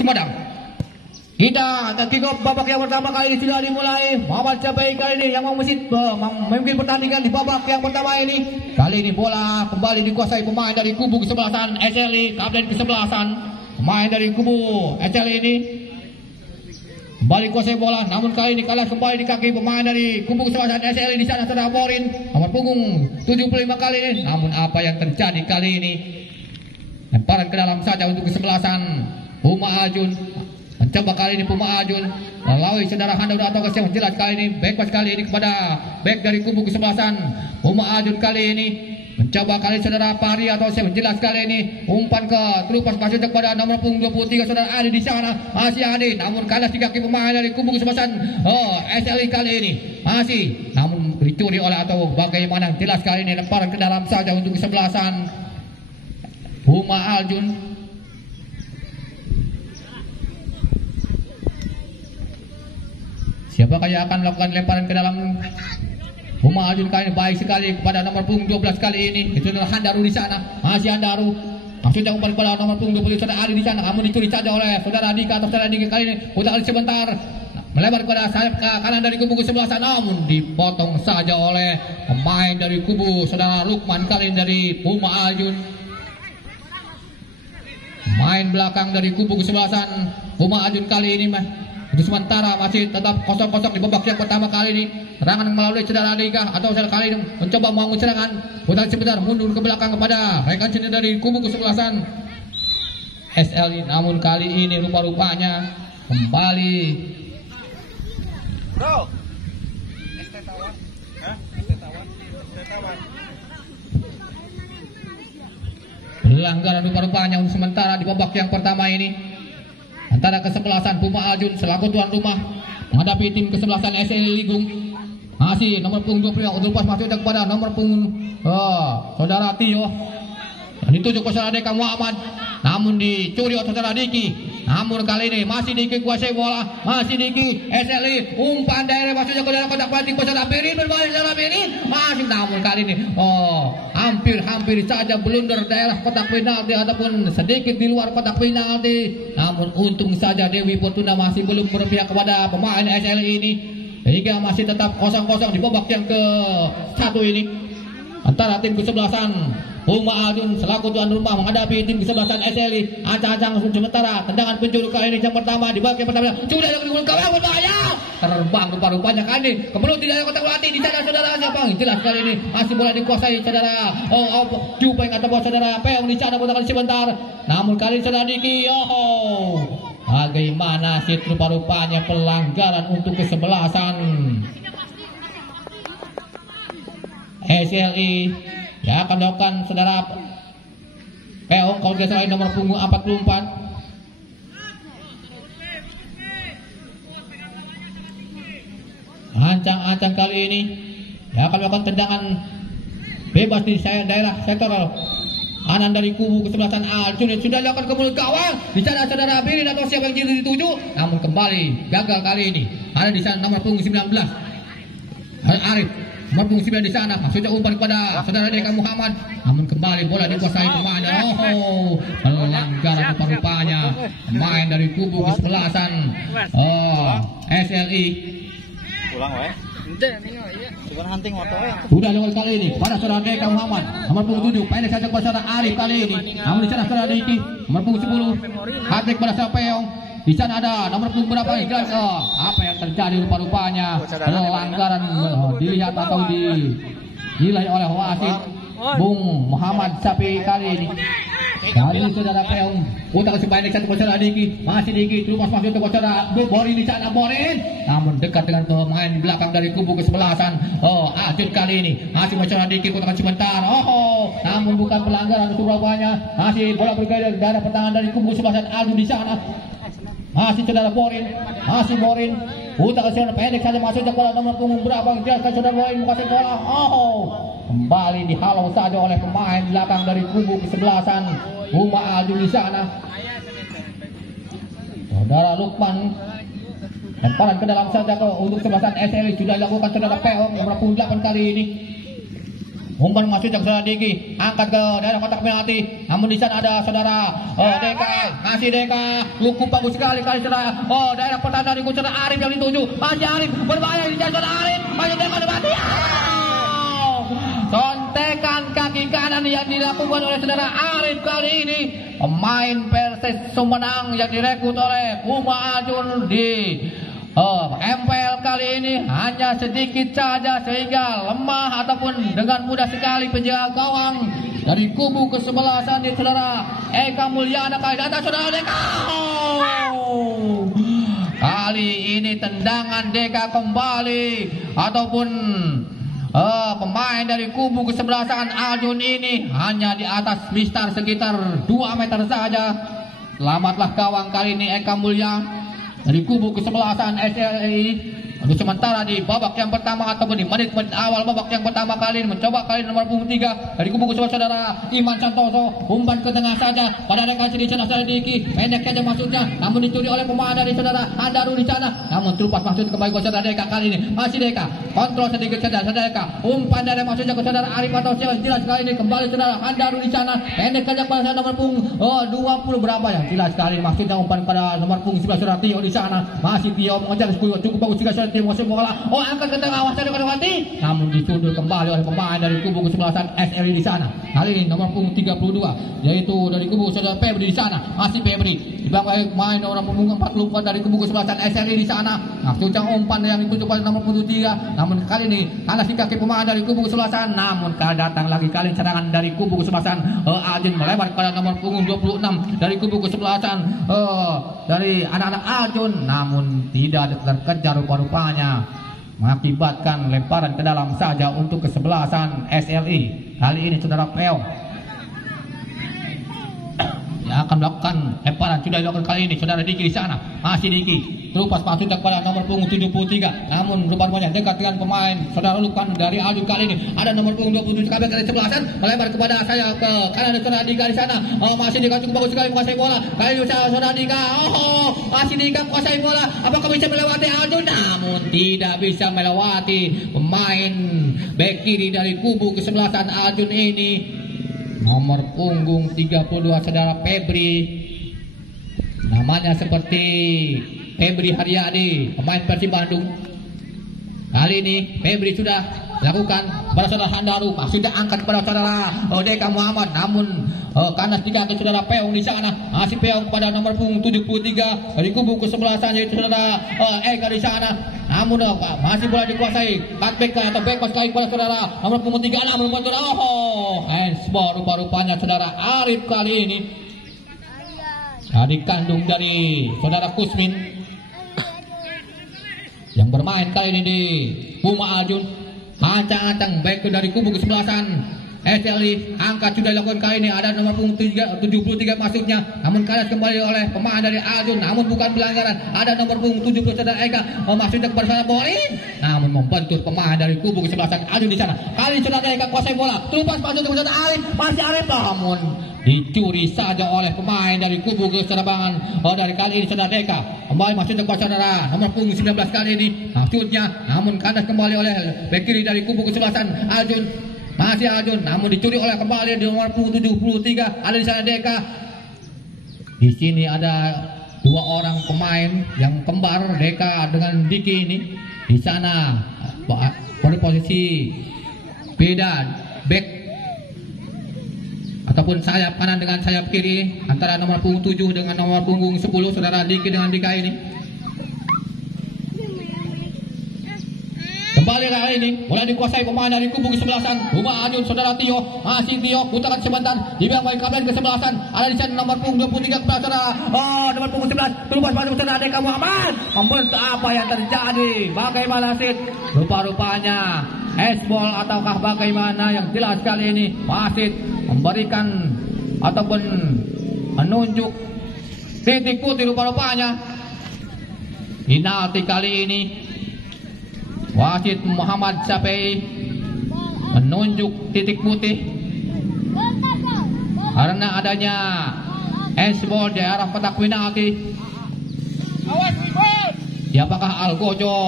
Sumedang. Kita kick off babak yang pertama kali ini sudah dimulai. Muhammad Syafi'i kali ini yang memimpin pertandingan di babak yang pertama ini. Kali ini bola kembali dikuasai pemain dari kubu kesebelasan SLI, kapten kesebelasan. Pemain dari kubu SLI ini kembali kuasai bola, namun kali ini kalah kembali di kaki pemain dari kubu kesebelasan SLI. Di sana sudah Morin nomor punggung 75 kali ini. Namun apa yang terjadi kali ini? Lemparan ke dalam saja untuk kesebelasan Puma Ajun. Mencoba kali ini Puma Ajun melalui saudara Handa atau yang jelas kali ini back kali ini kepada back dari kubu kesebelasan Puma Ajun kali ini. Mencoba kali saudara Pari atau yang jelas kali ini umpan ke terupas masuk kepada nomor punggung 23 saudara Adi di sana. Masih Adi, namun kalah tiga kaki pemain dari kubu kesebelasan SLI kali ini. Masih namun dicuri oleh atau bagaimana jelas kali ini lemparan ke dalam saja untuk kesebelasan Puma Ajun. Siapakah yang akan melakukan lemparan ke dalam? Puma Ajun kali ini baik sekali kepada nomor punggung 12 kali ini. Itu adalah Handaru di sana. Masih Handaru. Maksudnya umpan kepada nomor punggung 20 saudara Adi di sana. Namun dicuri saja oleh saudara Dika atau saudara Dika kali ini. Putar sebentar. Melebar kepada sayap kanan dari kubu kesebelasan. Namun dipotong saja oleh pemain dari kubu saudara Lukman kali ini dari Puma Ajun. Main belakang dari kubu kesebelasan Puma Ajun kali ini untuk sementara masih tetap kosong-kosong di babak yang pertama kali ini. Serangan melalui saudara Dika atau saudara kali ini mencoba membangun serangan. Putar sebentar mundur ke belakang kepada rekan sini dari kubu kesebelasan SLI. Namun kali ini rupa-rupanya kembali pelanggaran rupa-rupanya untuk sementara di babak yang pertama ini antara kesebelasan Puma Ajun selaku tuan rumah menghadapi tim kesebelasan SLI Ligung. Masih nomor punggung 20 untuk lepas masuk kepada nomor punggung saudara Tio. Dan dituju ke saudara Deka Muhammad, namun dicuri oleh saudara Diki. Namun kali ini masih Diki kuasai bola, masih Diki SLI umpan daerah masuknya ke dalam kotak penalti saudara Pirin berbalik saudara Pirin. Masih namun kali ini hampir saja blunder daerah kotak penalti ataupun sedikit di luar kotak penalti. Namun untung saja Dewi Fortuna masih belum berpihak kepada pemain SLI ini, sehingga masih tetap kosong-kosong di babak yang ke-1 ini antara tim kesebelasan Puma Ajun selaku tuan rumah menghadapi tim kesebelasan SLI. Ancang-ancang sementara tendangan penjuru kali ini yang pertama di babak pertama sudah yang digulung kawan berbahaya. Terbang rupa-rupanya kali ini kemudian tidak ada kotak penalti di sana saudara siapa jelas kali ini masih bola dikuasai saudara Jupeng atau saudara Peong di sana kali sebentar. Namun kali ini saudara Diki bagaimana sih rupa-rupanya pelanggaran untuk kesebelasan SLI ya akan dilakukan saudara Peong kalau tidak salah nomor punggung 44. Ancang-ancang kali ini ya akan melakukan tendangan bebas di daerah sektor kanan dari kubu kesebelasan Ajun. Sudah dilakukan ke mulut gawang di sana saudara Pirin atau siapa yang dituju, namun kembali gagal kali ini. Ada di sana nomor punggung 19 Arif. Nomor punggung 9 di sana maksudnya umpan kepada saudara Deka Muhammad, namun kembali bola dikuasai pemain pelanggaran rupa-rupanya pemain dari kubu kesebelasan SLI. Pulang weh. Sudah lewat kali ini pada saudara Deka Muhammad nomor punggung 7 pendek saja kepada saudara Arif kali ini, namun di sana saudara Diki nomor punggung 10 hatrik kepada saudara Peong. Di sana ada nomor punggung berapa ini jelas apa yang terjadi rupa-rupanya pelanggaran dilihat atau dinilai oleh wasit Bung Muhammad Syafi'i kali ini. Kali ini saudara Peong putar sebanyak satu saudara Diki, masih Diki terus masuk ke saudara Borin di sana Borin, namun dekat dengan pemain belakang dari kubu kesebelasan Ajun kali ini masih saudara Diki putar sebentar namun bukan pelanggaran untuk rupanya. Masih bola bergerak dari pertahanan dari kubu kesebelasan Ajun di sana. Masih saudara Borin, masih Borin putar ke saudara pendek saja masuknya bola nomor punggung berapa jelaskan saudara Borin menguasai bola kembali dihalau saja oleh pemain belakang dari kubu kesebelasan Puma Ajun di sana. Saudara Lukman lemparan ke dalam saja untuk kesebelasan SLI sudah dilakukan saudara Peong nomor punggung 8 kali ini. umpan masuk yang saudara Diki, angkat ke daerah kotak penalti. Namun di sana ada saudara Deka, ngasih Deka, cukup bagus sekali saudara. Daerah pertahanan dari saudara Arif yang dituju. Masih Arif berbahaya di saudara Arif. Masih Deka mati. Contekan kaki kanan yang dilakukan oleh saudara Arif kali ini. Pemain Persis Sumedang yang direkrut oleh Puma Ajun di MPL kali ini hanya sedikit saja sehingga lemah ataupun dengan mudah sekali penjaga gawang dari kubu kesebelasan di saudara Eka Mulyana kali datang saudara Deka. Kali ini tendangan Deka kembali ataupun pemain dari kubu kesebelasan Ajun ini hanya di atas mistar sekitar 2 meter saja. Selamatlah gawang kali ini Eka Mulyana dari kubu kesebelasan SLI. Untuk sementara di babak yang pertama ataupun di menit-menit awal babak yang pertama kali ini mencoba kali nomor punggung 3 dari kubu kesebelasan saudara Iman Santoso, umpan ke tengah saja pada rekasi di sana saudara Diki, pendek saja masuknya namun dicuri oleh pemain dari saudara Andaru di sana, namun terlepas masuk kembali ke saudara Deka kali ini. Masih Deka kontrol sedikit saja saudara Deka, umpan dari masuknya ke saudara Arif atau siapa jelas kali ini kembali saudara Andaru di sana, pendek saja pada nomor punggung 20 berapa ya, jelas sekali maksudnya umpan pada nomor punggung 11 saudara Tio di sana. Masih Tio mengejar cukup bagus juga tim musim bola. Angkat ke tengah awas dari Kadewati. Namun disundul kembali oleh pemain dari kubu kesebelasan SRI di sana. Kali ini nomor punggung 32 yaitu dari kubu saudara Febri di sana. Masih Febri. Dibangkai pemain nomor punggung 44 dari kubu kesebelasan SRI di sana. Maksudnya umpan yang dituju pada nomor punggung 3. Namun kali ini kalah si kaki pemain dari kubu kesebelasan. Namun datang lagi kali serangan dari kubu kesebelasan Ajun melebar pada nomor punggung 26 dari kubu kesebelasan dari anak-anak Ajun. Namun tidak terkejar rupa-rupanya, mengakibatkan lemparan ke dalam saja untuk kesebelasan SLI. Kali ini saudara Peong yang akan melakukan lemparan sudah dilakukan kali ini saudara Diki di sana. Masih Diki terlepas masuk kepada nomor punggung 73, namun rupanya dekat dengan pemain saudara Lukan dari Ajun. Kali ini ada nomor punggung 27 KB dari sebelasan melebar kepada saya ke kanan saudara Dika di sana. Masih Dika cukup bagus sekali menguasai bola. Kali ini saudara Dika masih Dika menguasai bola. Apakah bisa melewati Ajun? Namun tidak bisa melewati pemain bek kiri dari kubu kesebelasan Ajun ini. Nomor punggung 32 saudara Febri, namanya seperti Febri Haryadi, pemain Persib Bandung. Kali ini Febri sudah lakukan pada saudara Handaru, sudah angkat kepada saudara Deka Muhammad, namun karena tidak ada saudara Peong di sana. Masih Peong pada nomor punggung 73 dari kubu kesebelasan yaitu saudara Eka di sana. Namun masih bola dikuasai cutback atau back pass kali kepada saudara nomor punggung 36 nomor handsball rupa-rupanya saudara Arif kali ini. Adik kandung dari saudara Kusmin yang bermain kali ini di Puma Ajun. Ancang-ancang baik dari kubu kesebelasan SLI, angkat sudah dilakukan kali ini, ada nomor punggung 73 masuknya, namun kalah kembali oleh pemain dari Ajun, namun bukan pelanggaran. Ada nomor punggung 70 saudara Eka masuknya kepada saudara Boli, namun membentur pemain dari kubu kesebelasan Ajun di sana. Kali ini saudara Eka kuasai bola, terlepas masuk kepada saudara Arif, masih Arif, namun dicuri saja oleh pemain dari kubu keserambangan dari kali ini saudara Eka. Kembali masuknya kepada saudara nomor punggung 19 kali ini maksudnya, namun kandas kembali oleh bek kiri dari kubu kesebelasan Ajun. Masih Ajun, namun dicuri oleh kembali di nomor punggung 73. Ada di sana Deka. Di sini ada 2 orang pemain yang kembar, Deka dengan Diki ini. Di sana pada posisi beda back ataupun sayap kanan dengan sayap kiri antara nomor punggung 7 dengan nomor punggung 10 saudara Diki dengan Dika ini. Kembali kali ini mulai dikuasai pemain dari kubu kesebelasan Puma Ajun saudara Tio. Masih Tio putaran sebentar dibilang baik kapten kesebelasan. Ada di sana nomor punggung 23 kepada saudara nomor punggung 11 terlepas masuk saudara Deka Muhammad. Membentuk apa yang terjadi? Bagaimana sih? Rupa-rupanya handsball ataukah bagaimana, yang jelas kali ini wasit memberikan ataupun menunjuk titik putih rupa-rupanya. Penalti kali ini wasit Muhammad Syafei menunjuk titik putih karena adanya handsball di arah kotak penalti. Siapakah Algojo?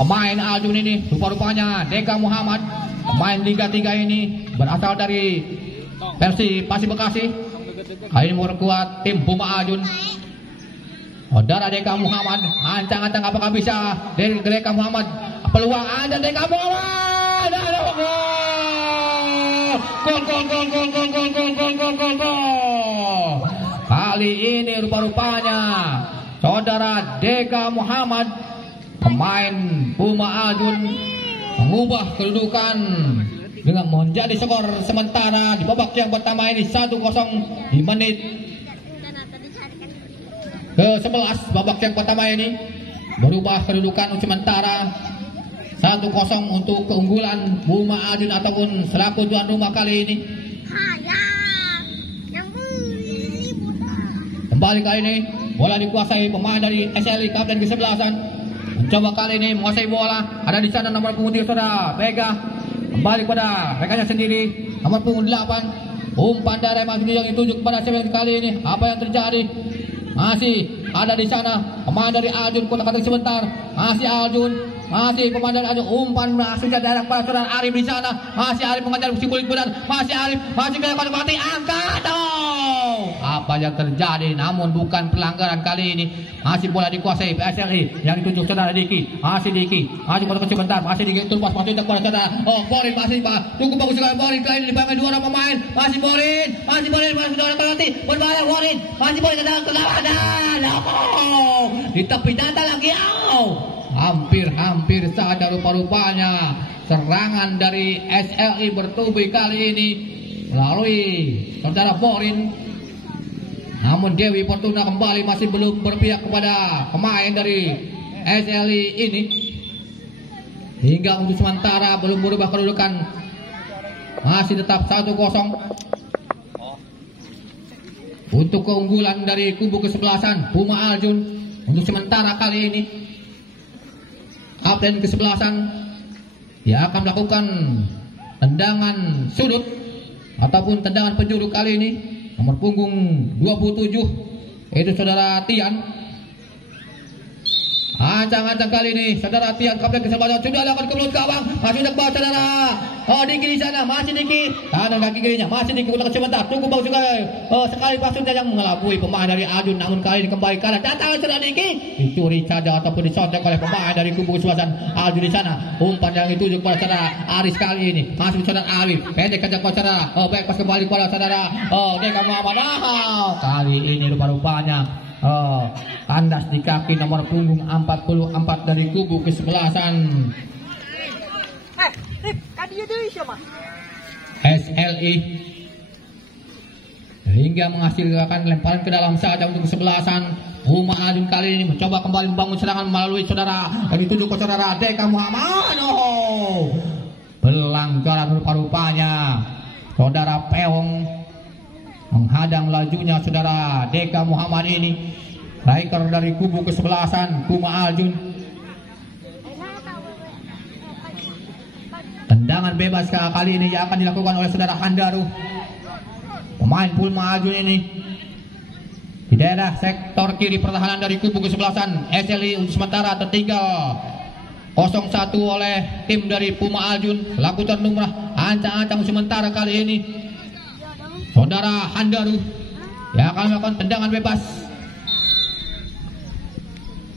Pemain Ajun ini rupa-rupanya Deka Muhammad Pemain Liga 3 ini berasal dari Persib Bekasi. Kali ini memperkuat tim Puma Ajun. Saudara Deka Muhammad, ancang-ancang apakah bisa dari Deka Muhammad, peluang ada Deka Muhammad, ada gol. Kali ini rupa-rupanya saudara Deka Muhammad, pemain Puma Ajun, mengubah kedudukan dengan menjadi skor sementara di babak yang pertama ini 1-0 di menit ke-11. Babak yang pertama ini berubah kedudukan sementara 1-0 untuk keunggulan Puma Ajun ataupun selaku tuan rumah kali ini. Kembali kali ini bola dikuasai pemain dari SLI kapten ke-11. Mencoba kali ini menguasai bola. Ada di sana nomor punggung 3 saudara Vega. Kembali kepada rekannya sendiri nomor punggung 8. Umpan dari Masudi yang ditunjuk kepada Semen kali ini. Apa yang terjadi? Masih ada di sana pemain dari Ajun, kontak-kontak sebentar. Masih Ajun, masih pemain dari Ajun. Umpan masih dari para saudara Arif di sana. Masih Arif mengejar simbolik benar. Masih Arif, masih ke kontak-kontak angkat. Apa yang terjadi? Namun bukan pelanggaran kali ini. Masih bola dikuasai PSLI yang ditunjuk saudara Diki. Masih Diki, masih kontak sebentar. Masih Diki tumpas masih kepada saudara. Oh, Borin masih cukup bagus sekali Borin. Kali ini dipanggil dua orang pemain. Masih Borin, masih saudara Kelati. Berbahaya Borin, masih Borin sedang terlawan. Di tepi data lagi. Hampir saja rupa-rupanya serangan dari SLI bertubi kali ini melalui saudara Borin. Namun Dewi Fortuna kembali masih belum berpihak kepada pemain dari SLI ini. Hingga untuk sementara belum berubah kedudukan. Masih tetap 1-0. Untuk keunggulan dari kubu ke-11 Puma Ajun. Untuk sementara kali ini kapten ke-11 dia akan melakukan tendangan sudut ataupun tendangan penjuru kali ini. Nomor punggung 27 itu saudara Tian. Ancang-ancang kali ini saudara Tian kapten ke-11 sudah lakukan ke mulut gawang. Masih dekat saudara. Oh, Diki di sana, masih Diki. Kanan kaki kirinya, masih Diki untuk sebentar. Tunggu bagus sekali. Sekali pasutnya yang mengelabui pemain dari Ajun, namun kali ini kembali kanan. Datang saudara Diki. Dicuri saja ataupun disontek oleh pemain dari kubu ke-11 Ajun di sana. Umpan yang dituju kepada saudara Aris kali ini. Masih saudara Arif. Pendek saja kepada saudara. Baik pas kembali kepada saudara. Deka Muhammad. Kali ini rupa-rupanya kandas di kaki nomor punggung 44 dari kubu ke-11 SLI hingga menghasilkan lemparan ke dalam saja untuk ke-11. Puma Ajun kali ini mencoba kembali membangun serangan melalui saudara yang dituju ke saudara Deka Muhammad. Pelanggaran rupa-rupanya saudara Peong menghadang lajunya saudara Deka Muhammad ini. Striker dari kubu ke-11 Puma Ajun. Tendangan bebas kali ini yang akan dilakukan oleh saudara Handaru, pemain Puma Ajun ini. Di daerah sektor kiri pertahanan dari kubu ke-11 SLI untuk sementara tertinggal 0-1 oleh tim dari Puma Ajun. Selaku tuan rumah ancang-ancang sementara kali ini saudara Handaru yang akan melakukan tendangan bebas.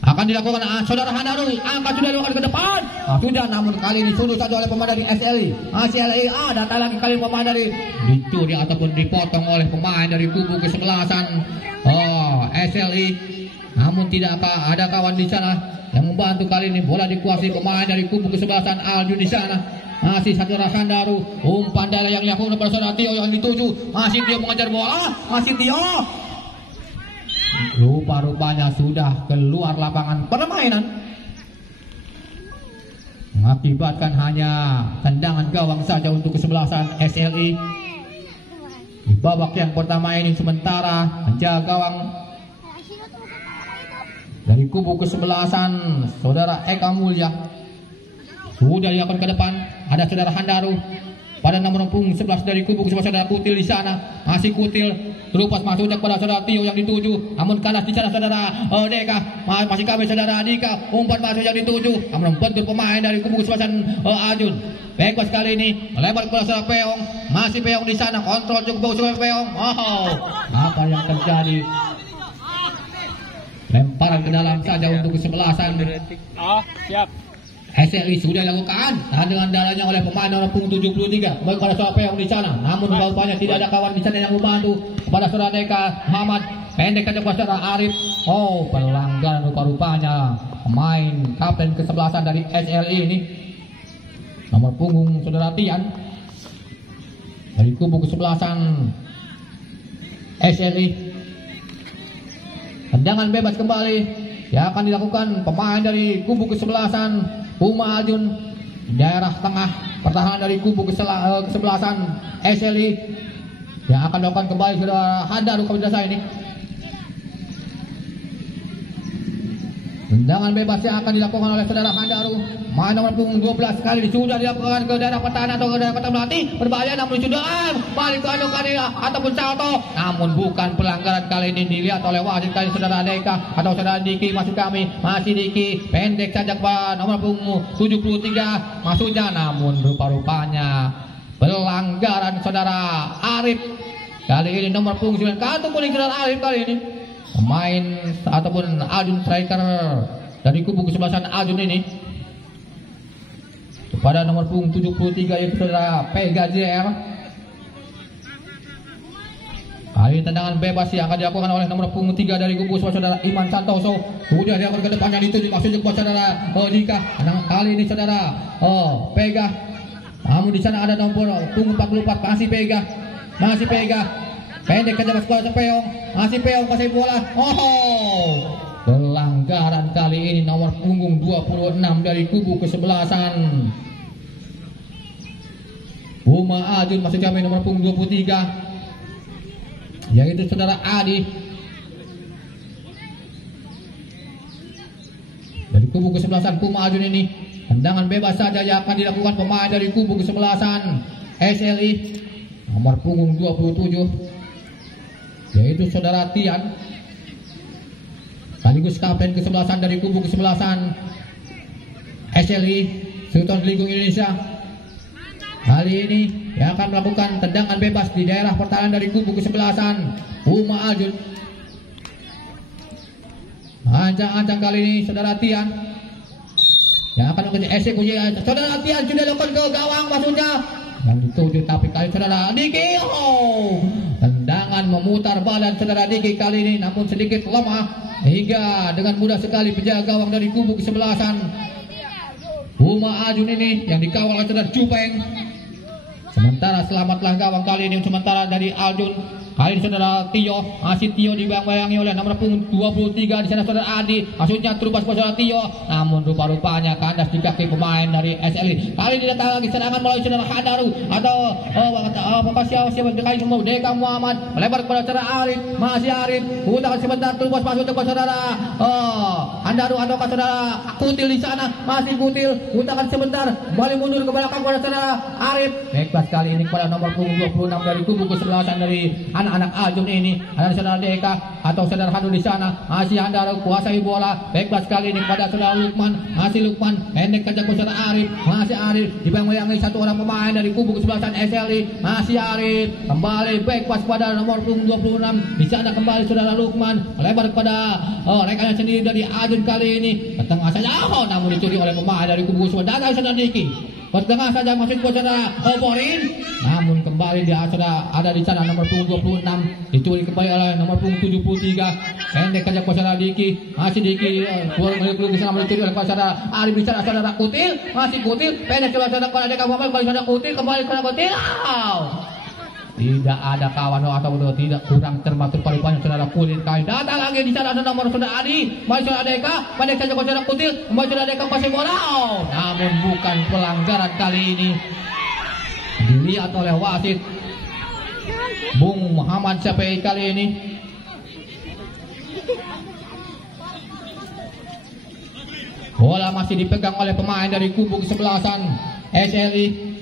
Akan dilakukan saudara Handaru, angkat sudah dilakukan ke depan. Sudah, namun kali ini sudah saja oleh pemain dari SLI. SLI datang lagi kali pemain dari dicuri ataupun dipotong oleh pemain dari kubu ke-11 SLI. Namun tidak ada kawan di sana yang membantu kali ini. Bola dikuasai pemain dari kubu ke-11 Aljun di sana. Masih saudara Handaru, umpan dala yang dilakukan oleh saudara Tio yang dituju. Masih Tio mengejar bola, masih Tio. Rupa-rupanya sudah keluar lapangan permainan, mengakibatkan hanya tendangan gawang saja untuk ke-11 SLI. Di babak yang pertama ini sementara menjaga gawang dari kubu ke-11 saudara Eka Mulya sudah dilakukan ke depan. Ada saudara Handaru pada nomor punggung 11 dari kubu ke-11 saudara Kutil di sana. Masih Kutil Terupas masuknya kepada saudara Tio yang dituju. Namun kalah di sana saudara Deka. Masih kami saudara Dika. Umpan masuk yang dituju. Namun bentur pemain dari kubu kesebelasan Ajun. Bebas kali ini melebar kepada saudara Peong. Masih Peong di sana. Kontrol cukup bagus oleh Peong. Oh, apa yang terjadi? Lemparan ke dalam saja untuk kesebelasan. Siap. SLI sudah dilakukan dengan darahnya oleh pemain nomor punggung 73 baik pada saudara Peong di sana, namun rupanya tidak ada kawan di sana yang membantu kepada saudara Deka Muhammad. Pendek saja kepada saudara Arif. Oh, pelanggaran rupa-rupanya pemain kapten kesebelasan dari SLI ini nomor punggung saudara Tian dari kubu kesebelasan SLI. Tendangan bebas kembali yang akan dilakukan pemain dari kubu kesebelasan Puma Ajun di daerah tengah pertahanan dari kubu kesebelasan SLI yang akan dilakukan kembali sudah Handaru kepada ini. Tendangan bebas yang akan dilakukan oleh saudara Handaru. Main nomor punggung 12 kali sudah dilakukan ke daerah pertahanan atau ke daerah kota Melati. Berbahaya namun sudah balik ke ataupun salto. Namun bukan pelanggaran kali ini dilihat oleh wasit kali saudara Deka atau saudara Diki. Masih kami masih Diki pendek saja ke nomor punggung 73 masuknya, namun rupa-rupanya pelanggaran saudara Arif kali ini nomor punggung 9 kartu kuning saudara Arif kali ini. Pemain ataupun Ajun striker dari kubu kesebelasan Ajun ini kepada nomor punggung 73 yaitu saudara Pegazier. Kali tendangan bebas yang akan dilakukan oleh nomor punggung 3 dari kubu saudara Iman Santoso. Sudah dilakukan ke depannya dituju maksudnya kepada saudara Dika. Kali ini saudara Pega. Namun di sana ada nomor punggung 44 masih Pega. Pendek ke jalan sekolah Peong. Masih Peong kasih bola. Oh, pelanggaran kali ini nomor punggung 26 dari kubu kesebelasan Puma Ajun masuk kami nomor punggung 23 yaitu saudara Adi dari kubu kesebelasan Puma Ajun ini. Tendangan bebas saja yang akan dilakukan pemain dari kubu kesebelasan SLI nomor punggung 27 yaitu saudara Tian sekaligus kapten kesebelasan dari kubu kesebelasan SLI Sultan Ligung Indonesia. Kali ini yang akan melakukan tendangan bebas di daerah pertahanan dari kubu kesebelasan Puma Ajun. Ancang-ancang kali ini saudara Tian yang akan melakukan eksekusi. Saudara Tian sudah lakukan ke gawang maksudnya yang dituju, tapi kali saudara Diki. Oh, tendangan memutar badan saudara Diki kali ini namun sedikit lemah hingga dengan mudah sekali penjaga gawang dari kubu kesebelasan Puma Ajun ini yang dikawal oleh saudara Jupeng. Sementara selamatlah gawang kali ini sementara dari Ajun. Kali ini saudara Tio, masih Tio dibayang-bayangi oleh nomor punggung 23 di sana saudara Adi. Maksudnya terubah ke saudara Tio, namun rupa-rupanya kandas di kaki pemain dari SLI. Kali ini datang lagi serangan melalui saudara Handaru atau siapa kali semua Deka Muhammad melebar kepada saudara Arif. Masih Arif, putar sebentar terubah masuk ke saudara Handaru atau ke saudara Kutil di sana. Masih Kutil, putarkan sebentar balik mundur ke belakang kepada saudara Arif. Bebas kali ini kepada nomor punggung 26 dari kubu kesebelasan dari anak-anak Ajun ini. Ada saudara Deka atau saudara Handu di sana. Masih Handaru kuasai bola. Bebas kali ini kepada saudara Lukman. Masih Lukman pendek kejar ke saudara Arif. Masih Arif dibayang-bayangi satu orang pemain dari kubu kesebelasan SLI. Masih Arif kembali bebas kepada nomor punggung 26. Di sana kembali saudara Lukman melebar kepada rekannya sendiri dari Ajun kali ini. Ke tengah saja namun dicuri oleh pemain dari kubu kesebelasan saudara Diki. Pertengah saja masuk ke saudara Borin, namun kembali dia sudah ada di sana nomor punggung 26 dicuri kembali oleh nomor punggung 73. Pendek saja ke saudara Diki, masih Diki ke sana dicuri oleh saudara Arif di sana saudara Kutil, masih Kutil pendek saudara kepada Deka Muhammad kembali saudara Kutil kembali ke Kutil. Tidak ada kawan atau tidak kurang termasuk paripanya saudara Kulit kain. Datang lagi di sana ada nomor saudara Adi, masih saudara Deka, pendek saja ke saudara Kutil, kembali saudara Deka pasang bola. Namun bukan pelanggaran kali ini dilihat oleh wasit Bung Muhammad Syafi'i kali ini. Bola masih dipegang oleh pemain dari kubu kesebelasan SLI.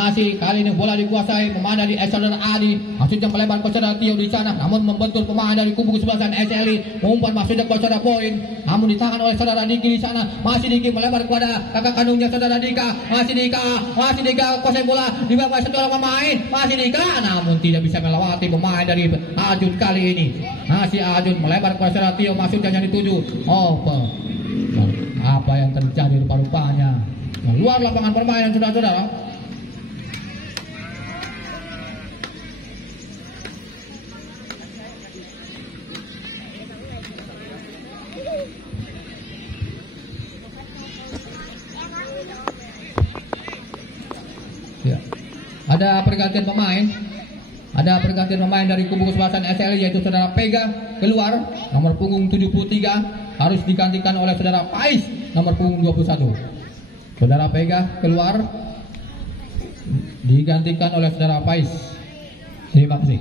Masih kali ini bola dikuasai pemain dari SLI Adi. Maksudnya melebar ke saudara Tio di sana, namun membentur pemain dari kubu kesebelasan SLI. Umpan maksudnya ke saudara Poin, namun ditahan oleh saudara Diki di sana. Masih Diki melebar kepada kakak kandungnya saudara Dika. Masih Dika kuasai bola di bawah satu orang pemain. Masih Dika, namun tidak bisa melewati pemain dari Ajun kali ini. Masih Ajun melebar kepada saudara Tio, maksudnya yang dituju. Apa yang terjadi rupa-rupanya luar lapangan permainan saudara-saudara. Ya. Ada pergantian pemain dari kubu kesebelasan SL, yaitu saudara Pega keluar, nomor punggung 73 harus digantikan oleh saudara Pais, nomor punggung 21. Saudara Pega keluar digantikan oleh saudara Pais. Terima kasih.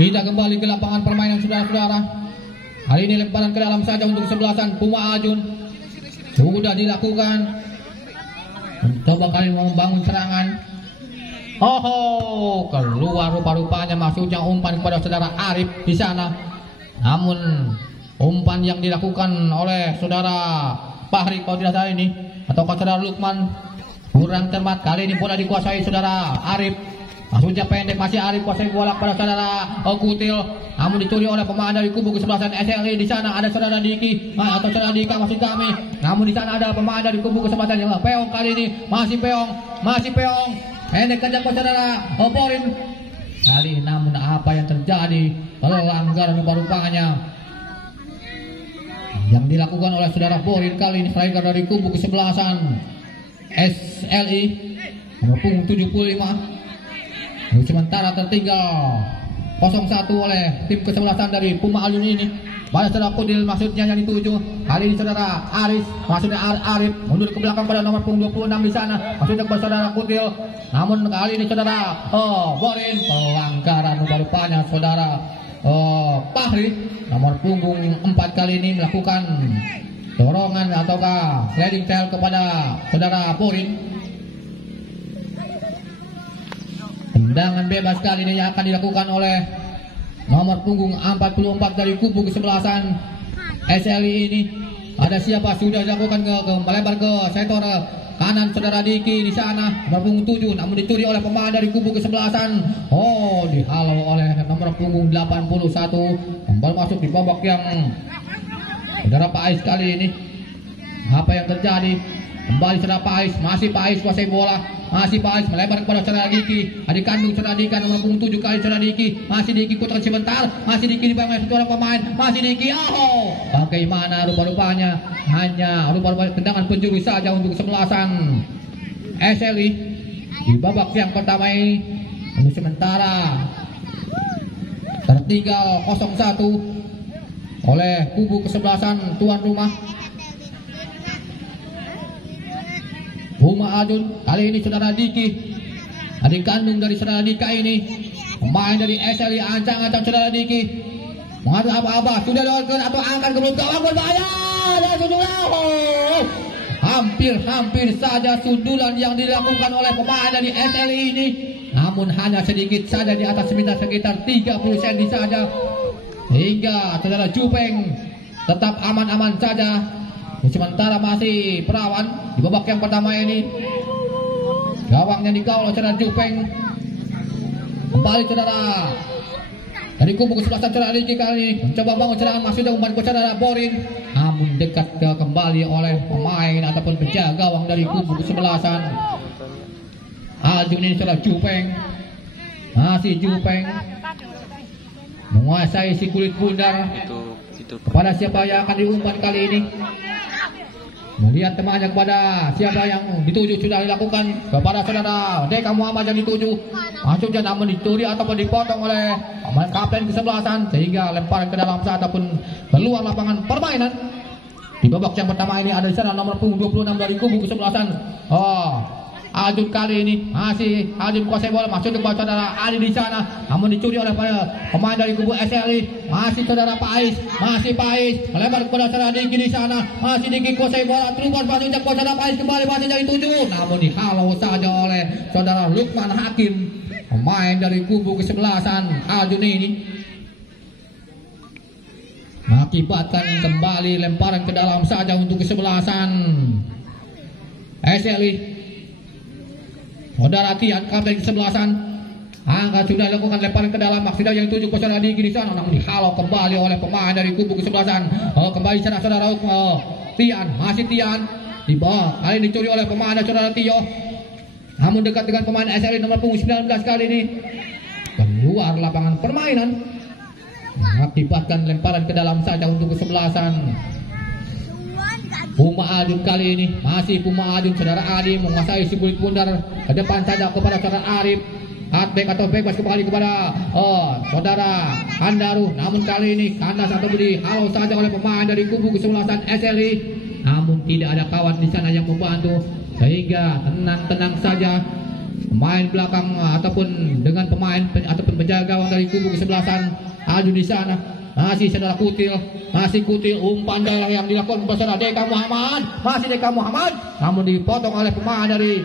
Kita kembali ke lapangan permainan saudara-saudara. Hari ini lemparan ke dalam saja untuk sebelasan Puma Ajun. Sudah dilakukan. Coba kali membangun serangan. Keluar rupa-rupanya, maksudnya umpan kepada saudara Arif di sana. Namun umpan yang dilakukan oleh saudara Fahri kalau tidak salah ini, atau saudara Lukman, kurang cermat. Kali ini bola dikuasai saudara Arif. Maksudnya pendek, masih Arif kuasai bola pada saudara Kutil, namun dicuri oleh pemain dari kubu kesebelasan SLI. Di sana ada saudara Diki atau saudara Dika maksud kami. Namun di sana ada pemain dari kubu kesebelasan yang Peong kali ini, masih Peong. Pendek saja ke saudara Porin. Kali ini namun apa yang terjadi? Pelanggaran rupa-rupanya yang dilakukan oleh saudara Porin kali ini, striker dari kubu kesebelasan SLI nomor punggung 75. Sementara tertinggal 0-1 oleh tim kesebelasan dari Puma Ajun ini. Pada saudara Kudil maksudnya yang dituju. Kali ini saudara Aris, maksudnya Arif mundur ke belakang pada nomor punggung 26 di sana. Maksudnya kepada saudara Kudil. Namun kali ini saudara Borin, pelanggaran rupanya saudara Fahri nomor punggung 4 kali ini melakukan dorongan ataukah sliding tackle kepada saudara Borin. Tendangan bebas kali ini yang akan dilakukan oleh nomor punggung 44 dari kubu kesebelasan SLI ini. Ada siapa? Sudah dilakukan melebar ke sektor kanan saudara Diki di sana, nomor punggung 7, namun dicuri oleh pemain dari kubu kesebelasan. Dihalau oleh nomor punggung 81. Kembali masuk di babak yang saudara Pais kali ini. Apa yang terjadi? Kembali saudara Pais, masih Pais kuasai bola. Masih Pais melebar kepada saudara Diki, adik kandung saudara Dika nomor punggung 7 kali saudara Diki. Masih Diki putar sebentar, masih Diki di bawah satu orang pemain, masih Diki. Bagaimana rupa-rupanya? Hanya rupa-rupanya tendangan penjuru saja untuk kesebelasan SLI di babak yang pertama ini. Untuk sementara tertinggal 0-1 oleh kubu kesebelasan tuan rumah Puma Ajun. Kali ini saudara Diki, adik kandung dari saudara Dika ini, pemain dari SLI, ancang-ancang saudara Diki. Mengadu apa-apa, sudah doakan atau angkat ke belakang berbahaya. Dan sudah hampir saja sundulan yang dilakukan oleh pemain dari SLI ini. Namun hanya sedikit saja di atas sekitar 30 cm saja. Hingga saudara Jupeng tetap aman-aman saja. Sementara masih Perawan di babak yang pertama ini. Gawangnya dikawal oleh saudara Jupeng. Kembali saudara dari kubu kesebelasan saudara Diki kali mencoba bangun serangan, masih ada umpan ke saudara Borin. Namun dekat kembali oleh pemain ataupun penjaga gawang dari kubu kesebelasan Ajun ini saudara Jupeng. Masih Jupeng menguasai si kulit bundar. Kepada siapa yang akan diumpan kali ini? Melihat temannya kepada siapa yang dituju sudah dilakukan kepada saudara Deka Muhammad yang dituju. Maksudnya namun dicuri ataupun dipotong oleh kapten kesebelasan sehingga lemparan ke dalam saat ataupun keluar lapangan permainan. Di babak yang pertama ini ada di sana nomor punggung 26 dari kubu kesebelasan. Ajun kali ini masih Ajun kuasai bola, masuk ke saudara Ali di sana, namun dicuri oleh pemain dari kubu SLI. Masih saudara Pais, masih Pais melebar kepada saudara Diki di sana, masih Diki kuasai bola, terus masuk ke saudara Pais kembali masih dari 7, namun dihalau saja oleh saudara Lukman Hakim, pemain dari kubu kesebelasan Ajun ini. Mengakibatkan kembali lemparan ke dalam saja untuk kesebelasan SLI. Saudara Tian kapten kesebelasan angkat sudah dilakukan lemparan ke dalam, maksudnya yang tujuh saudara Diki di sana, namun dihalau kembali oleh pemain dari kubu kesebelasan. Kembali sana saudara Tian, masih Tian di bawah, kali dicuri oleh pemain dari saudara Tio, namun dekat dengan pemain SLI nomor punggung 19 kali ini keluar lapangan permainan, mengakibatkan lemparan ke dalam saja untuk kesebelasan Puma Ajun kali ini. Masih Puma Ajun, saudara Adi menguasai si kulit pundar ke depan saja kepada saudara Arif. Hatback atau bebas kembali kepada saudara Andaru, namun kali ini kandas atau dihalau saja oleh pemain dari kubu kesebelasan SLI, namun tidak ada kawan di sana yang membantu sehingga tenang-tenang saja pemain belakang ataupun dengan pemain ataupun penjaga gawang dari kubu kesebelasan Ajun di sana. Masih saudara Kutil, masih Kutil, umpan daya yang dilakukan saudara Deka Muhammad, masih Deka Muhammad, namun dipotong oleh pemain dari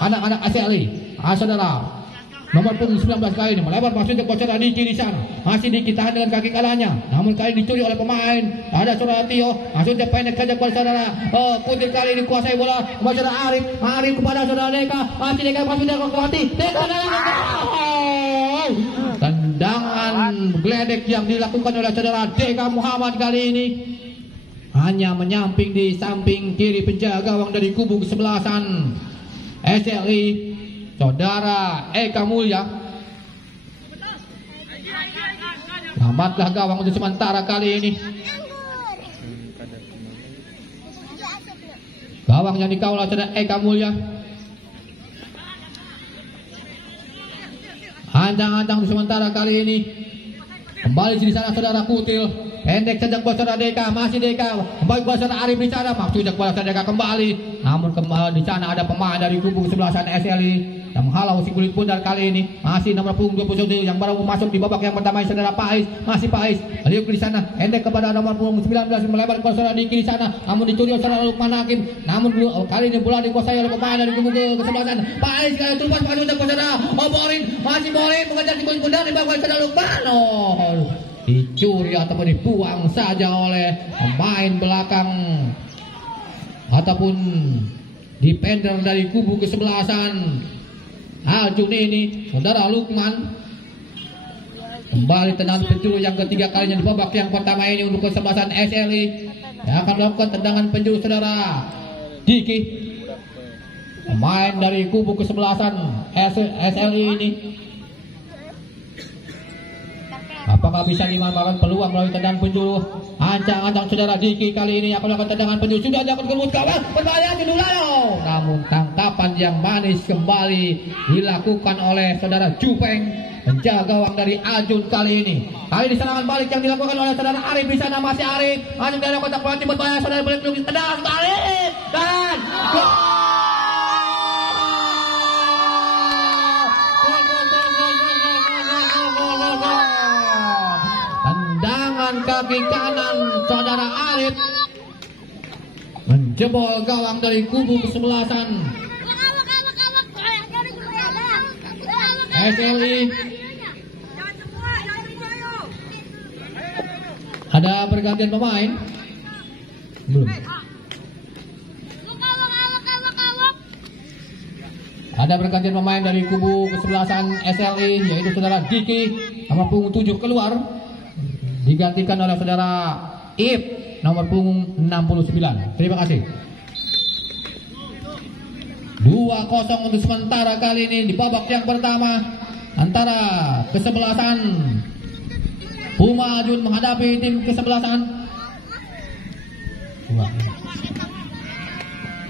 anak-anak SLI. Saudara nomor punggung 19 kali ini melebar masuk ke saudara Diki di sana, masih Diki tahan dengan kaki kanannya, namun kali dicuri oleh pemain ada saudara Tio, maksudnya pendek saja kepada saudara Kutil, kali ini kuasai bola kepada saudara Arif kepada saudara Deka, masih Deka masih Deka tendangan geledek yang dilakukan oleh saudara Deka Muhammad kali ini hanya menyamping di samping kiri penjaga gawang dari kubu kesebelasan SLI, saudara Eka Mulya. Lambatlah gawang untuk sementara kali ini. Gawang yang dikawal oleh saudara Eka Mulya. Ancang-ancang sementara kali ini. Kembali di sana saudara Kutil, pendek saja buat saudara Deka, masih Deka kembali buat saudara Arif di sana, maksudnya buat saudara Deka kembali, namun di sana ada pemain dari kubu kesebelasan SLI yang menghalau si kulit pundar kali ini. Masih nomor punggung 21 yang baru masuk di babak yang pertama saudara Pais, masih Pais beliau di sana, pendek kepada nomor punggung 19 melebar kepada saudara Diki di sana, namun dicuri oleh saudara Lukman Hakim, namun kali ini bola dikuasai oleh pemain dari kubu kesebelasan Pais, kali itu pas masuk ke saudara Borin, masih Borin mengejar si kulit pundar di bawah saudara Lukman, dicuri ataupun dibuang saja oleh pemain belakang ataupun defender dari kubu kesebelasan Ajun ini, saudara Lukman. Kembali tendangan penjuru yang ketiga kalinya di babak yang pertama ini untuk kesebelasan SLI yang akan melakukan tendangan penjuru saudara Diki, pemain dari kubu kesebelasan SLI ini. Apakah bisa dimanfaatkan peluang melalui tendangan penjuru? Ancang-ancang saudara Diki kali ini akan melakukan tendangan penjuru, sudah dilakukan kebut kawan, berbahaya Judulano. Namun tangkapan yang manis kembali dilakukan oleh saudara Jupeng, penjaga gawang dari Ajun kali ini. Kali ini serangan balik yang dilakukan oleh saudara Arif di sana, masih Arif, masuk dari kotak penalti berbahaya saudara balik tendangan balik dan kaki kanan saudara Arif menjebol gawang dari kubu kesebelasan SLI. Ada pergantian pemain? Belum. Ada pergantian pemain dari kubu kesebelasan SLI, yaitu saudara Diki nomor punggung 7 keluar, digantikan oleh saudara Ip nomor punggung 69. Terima kasih. 2-0 untuk sementara kali ini di babak yang pertama antara kesebelasan Puma Ajun menghadapi tim kesebelasan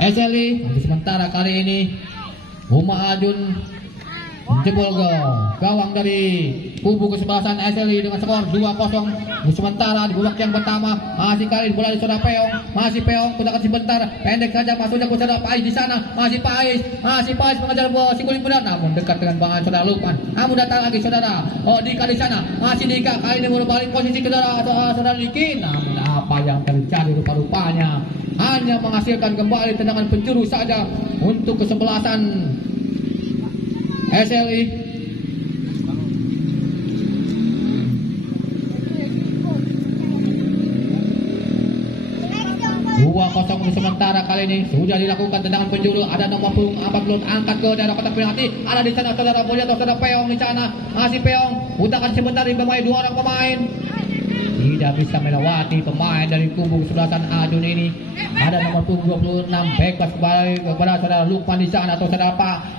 SLI. Untuk sementara kali ini Uma Ajun menjebol gawang dari kubu kesebelasan SLI dengan skor 2-0. Sementara di babak yang pertama masih kali bola di saudara Peong, masih Peong gunakan sebentar pendek saja masuknya ke saudara Pais di sana, masih Pais mengejar bola si kulit benar namun dekat dengan bangan saudara Lukman. Namun datang lagi saudara Dika di sana, masih Dika kali ini berbalik posisi ke saudara Diki. Namun apa yang terjadi rupa-rupanya hanya menghasilkan kembali tendangan penjuru saja untuk kesebelasan SLI. 2-0 di sementara kali ini sudah dilakukan tendangan penjuru. Ada nomor punggung 40 angkat ke daerah kotak penalti. Ada di sana saudara Bolia atau saudara Peong di sana. Masih Peong utakan sebentar di pemain 2 orang pemain. Tidak bisa melewati pemain dari kubu kesebelasan Ajun ini. Ada nomor punggung 26 bebas kembali kepada saudara Lukman di sana atau saudara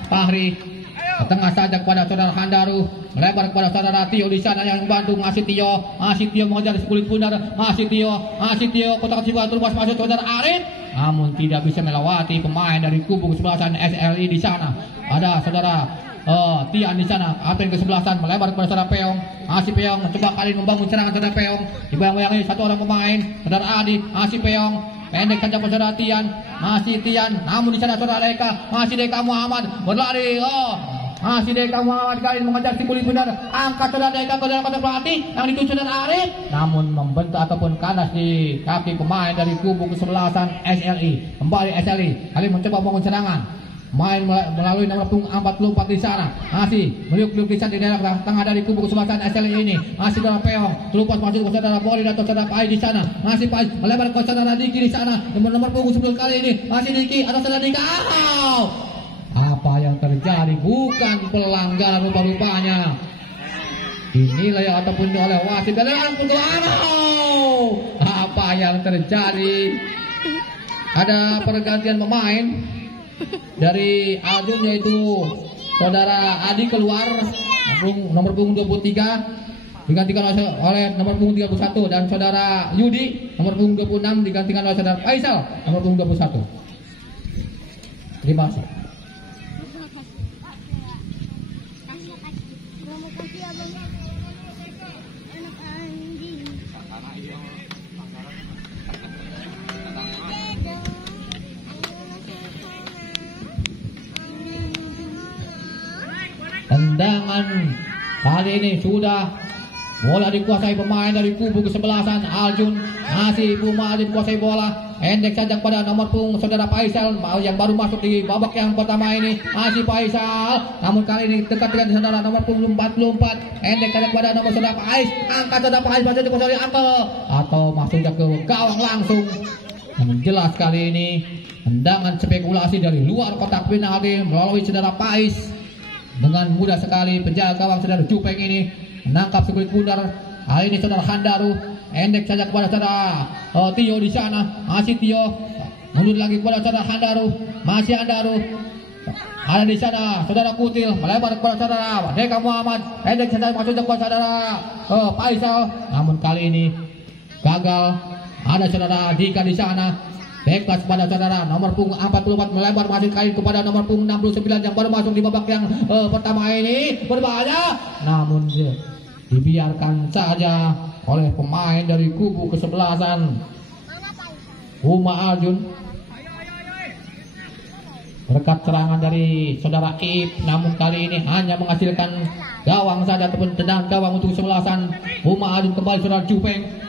Fahri. Tengah saja kepada saudara Handaru, melebar kepada saudara Tio di sana yang membantu. Masih Tio mengejar di kulit bundar. Masih Tio kotak jiwa terus masuk saudara Arif, namun tidak bisa melewati pemain dari kubu kesebelasan SLI di sana. Ada saudara Tian di sana, apel kesebelasan melebar kepada saudara Peong. Masih Peong mencoba kali membangun serangan saudara Peong. Dibayang-bayangi satu orang pemain saudara Adi. Masih Peong pendek saja saudara Tian. Masih Tian, namun di sana saudara Deka. Masih Deka Muhammad berlari. Masih Deka Muhammad kali mengejar si kulit benar. Angkat saudara Deka ke dalam kotak penalti yang dituju saudara Arif, namun membentuk ataupun kandas di kaki pemain dari kubu kesebelasan SLI. Kembali SLI kali mencoba membangun serangan. Main melalui nomor punggung 44 di sana. Masih meliuk-liuk di sana di daerah tengah dari kubu kesebelasan SLI ini. Masih saudara Peong terlepas masuk ke saudara Boli atau saudara Pai di sana. Masih Pai melebar ke saudara Diki di sana. Nomor punggung 10 kali ini masih Diki atau saudara Dika. Apa yang terjadi bukan pelanggaran rupa-rupanya. Dinilai ataupun oleh wasit dan langsung ke apa yang terjadi? Ada pergantian pemain dari Ajun yaitu saudara Adi keluar nomor punggung 23 digantikan oleh nomor punggung 31 dan saudara Yudi nomor punggung 26 digantikan oleh saudara Faisal nomor punggung 21. Terima kasih. Tendangan kali ini sudah bola dikuasai pemain dari kubu kesebelasan Ajun. Masih Buma Ajun kuasai bola. Endek saja pada nomor punggung saudara Faisal yang baru masuk di babak yang pertama ini. Masih Faisal, namun kali ini dekat dengan saudara nomor punggung 44. Endek saja pada nomor saudara Faiz. Angkat saudara Faiz masuk dikuasai atau masuknya ke gawang langsung. Namun jelas kali ini tendangan spekulasi dari luar kotak penalti melalui saudara Faiz. Dengan mudah sekali penjaga gawang saudara Jupeng ini menangkap sekulit bundar. Kali ini saudara Handaru endek saja kepada saudara Tio di sana. Masih Tio mundur lagi kepada saudara Handaru. Masih Handaru ada di sana saudara Kutil melebar kepada saudara Deka Muhammad. Endek saja masuk kepada saudara Faisal. Namun kali ini gagal. Ada saudara Dika di sana. Bebas pada saudara nomor punggung 44 melebar masih kali kepada nomor punggung 69 yang baru masuk di babak yang pertama ini berbahaya. Namun dibiarkan saja oleh pemain dari kubu kesebelasan Uma Ajun. Berkat serangan dari saudara Ip, namun kali ini hanya menghasilkan gawang saja ataupun tendangan gawang untuk kesebelasan Uma Ajun. Kembali saudara Jupeng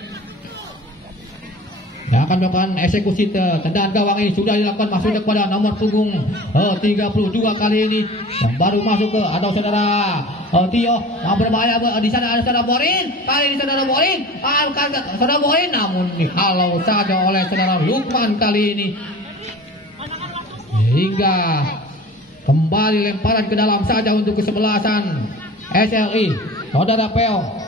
yang akan melakukan eksekusi tendangan gawang ini sudah dilakukan masuk kepada nomor punggung 32 kali ini yang baru masuk ke atau saudara Tio berbahaya di sana. Ada saudara Borin kali ini saudara Borin saudara Borin namun dihalau saja oleh saudara Lukman kali ini hingga kembali lemparan ke dalam saja untuk kesebelasan SLI. Saudara Peong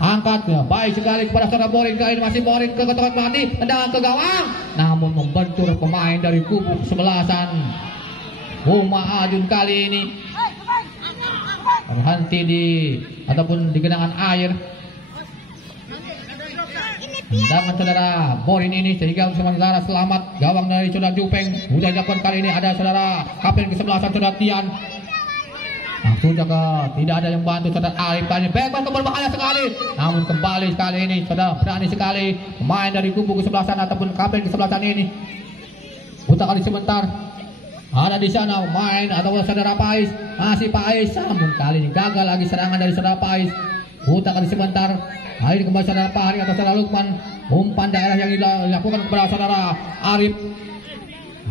angkat baik sekali kepada saudara Borin kali ini masih Borin ke kotak penalti tendangan ke gawang namun membentur pemain dari kubu kesebelasan Uma Ajun kali ini berhenti di ataupun di genangan air. Tendangan saudara Borin ini sehingga sementara selamat gawang dari saudara Jupeng. Sudah dilakukan kali ini ada saudara kapten kesebelasan saudara Tian. Langsung jaga, tidak ada yang bantu saudara Arif kali ini. Bebas berbahaya sekali. Namun kembali sekali ini saudara berani sekali pemain dari kubu kesebelasan ataupun kapten kesebelasan ini. Putar kali sebentar. Ada di sana main atau saudara Pais. Masih Pais. Namun kali ini gagal lagi serangan dari saudara Pais. Putar kali sebentar. Kali ini kembali saudara Fahri atau saudara Lukman. Umpan daerah yang dilakukan kepada saudara Arif.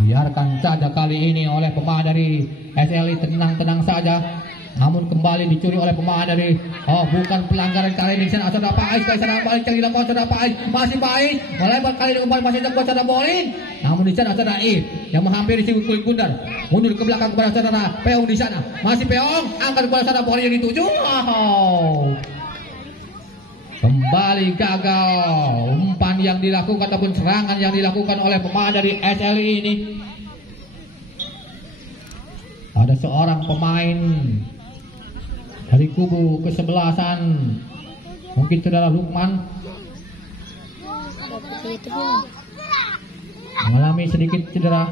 Biarkan saja kali ini oleh pemain dari SLI, tenang-tenang saja. Namun kembali dicuri oleh pemain dari bukan pelanggaran kali ini. Sana saudara Pais, kali sana balik yang dilakukan saudara Pais. Masih Pais, melebar kali ini kembali masih jago saudara Borin. Namun di sana saudara If yang menghampiri si kulit bundar. Mundur ke belakang kepada saudara Peong di sana. Masih Peong, angkat kepada saudara Borin yang dituju. Kembali gagal umpan yang dilakukan ataupun serangan yang dilakukan oleh pemain dari SLI ini. Ada seorang pemain dari kubu kesebelasan, mungkin saudara Lukman, mengalami sedikit cedera.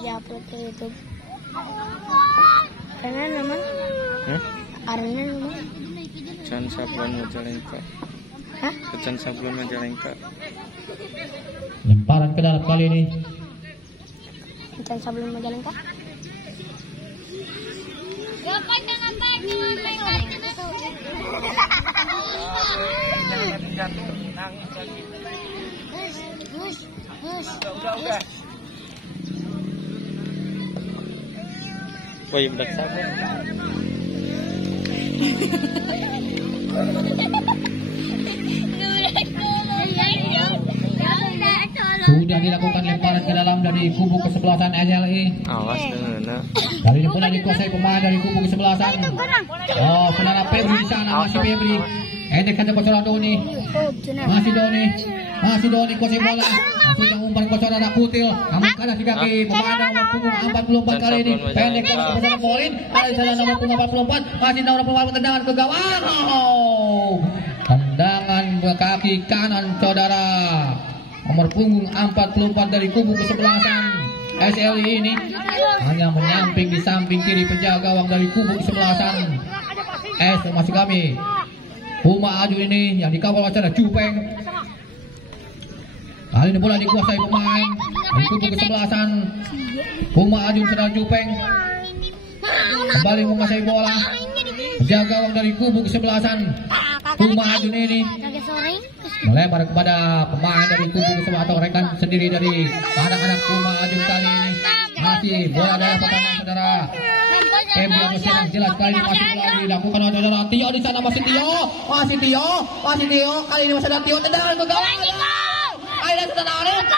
Ya, upload ke YouTube. Karena nama? Arena nama? Pecahan sablon Majalengka. Hah? Pecahan sablon Majalengka. Lemparan ke dalam kali ini. Pecahan sablon Majalengka. Woi, budak sablon. Sudah dilakukan lemparan ke dalam dari kubu kesebelasan SLI. Awas dengan. Kali ini pula dikuasai pemain dari kubu kesebelasan. Saudara Febri di sana, masih Febri. Endek saja ke saudara Doni. Masih Doni kuasai bola. Langsung yang umpan ke saudara Kutil. Namun kalah di kaki pemain nomor punggung 44 kali ini. Pendek ke saudara Borin. Ada di sana nomor punggung 44. Masih nomor punggung tendangan ke gawang. Tendangan ke kaki kanan saudara nomor punggung 44 dari kubu kesebelasan SLI ini hanya menyamping di samping kiri penjaga gawang dari kubu kesebelasan masih kami Puma Aju ini yang dikawal oleh saudara Jupeng. Kali ini bola dikuasai pemain dari kubu kesebelasan Puma Aju saudara Jupeng. Kembali menguasai bola penjaga gawang dari kubu kesebelasan Puma Aju ini melebar kepada pemain dari kubu kesebelasan atau rekan sendiri dari anak-anak Puma Aju kali ini. Masih bola daerah pertama saudara Febri yang jelas kali ini masih bola dilakukan oleh saudara Tio di sana. Masih Tio kali ini masih ada Tio, tendangan ke gawang. Ayo saudara Arif,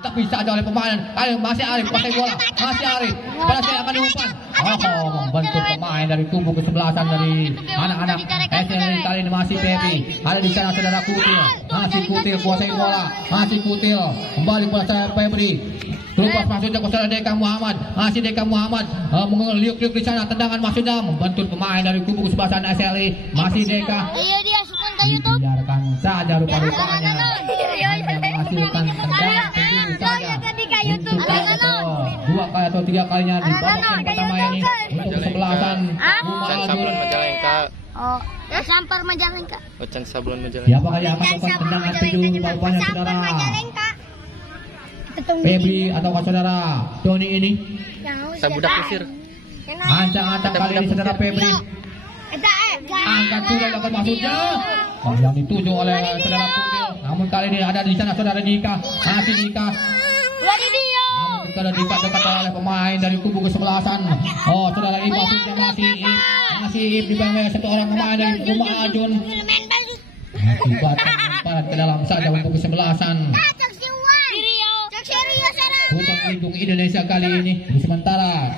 tapi saja oleh pemain. Ayo masih Arif pakai bola, masih Arif. Pada saya akan diumpan. Membentuk pemain dari kubu kesebelasan dari anak-anak SLI kali ini masih Febri. Ada di sana saudara Kutil, masih Kutil kuasai bola, masih Kutil kembali kepada Febri. Terlepas maksudnya ke saudara Deka Muhammad, masih Deka Muhammad mengeliuk-liuk di sana, tendangan maksudnya membentuk pemain dari kubu kesebelasan SLI masih Deka. Dibiarkan saja rupa-rupanya hanya menghasilkan tendangan sendiri saja untuk dua kali atau tiga kalinya di babak yang pertama ini untuk kesebelasan Puma Aju. Sampar Majalengka. Pecahan sablon Majalengka. Siapakah yang akan melakukan tendangan tuju rupanya saudara Febri atau saudara Doni ini? Sabudak kusir. Ancang-ancang kali ini saudara Febri. Angkat sudah dilakukan maksudnya. Yang dituju oleh saudara Kutil. Namun kali ini ada di sana saudara Dika. Masih Dika. Namun saudara Dika dekat oleh pemain dari kubu kesebelasan. Saudara Ip maksudnya masih Ip di bawah satu orang pemain dari Puma Ajun. Akibatkan ke dalam saja untuk kesebelasan Hutan Lindung Indonesia kali ini. Sementara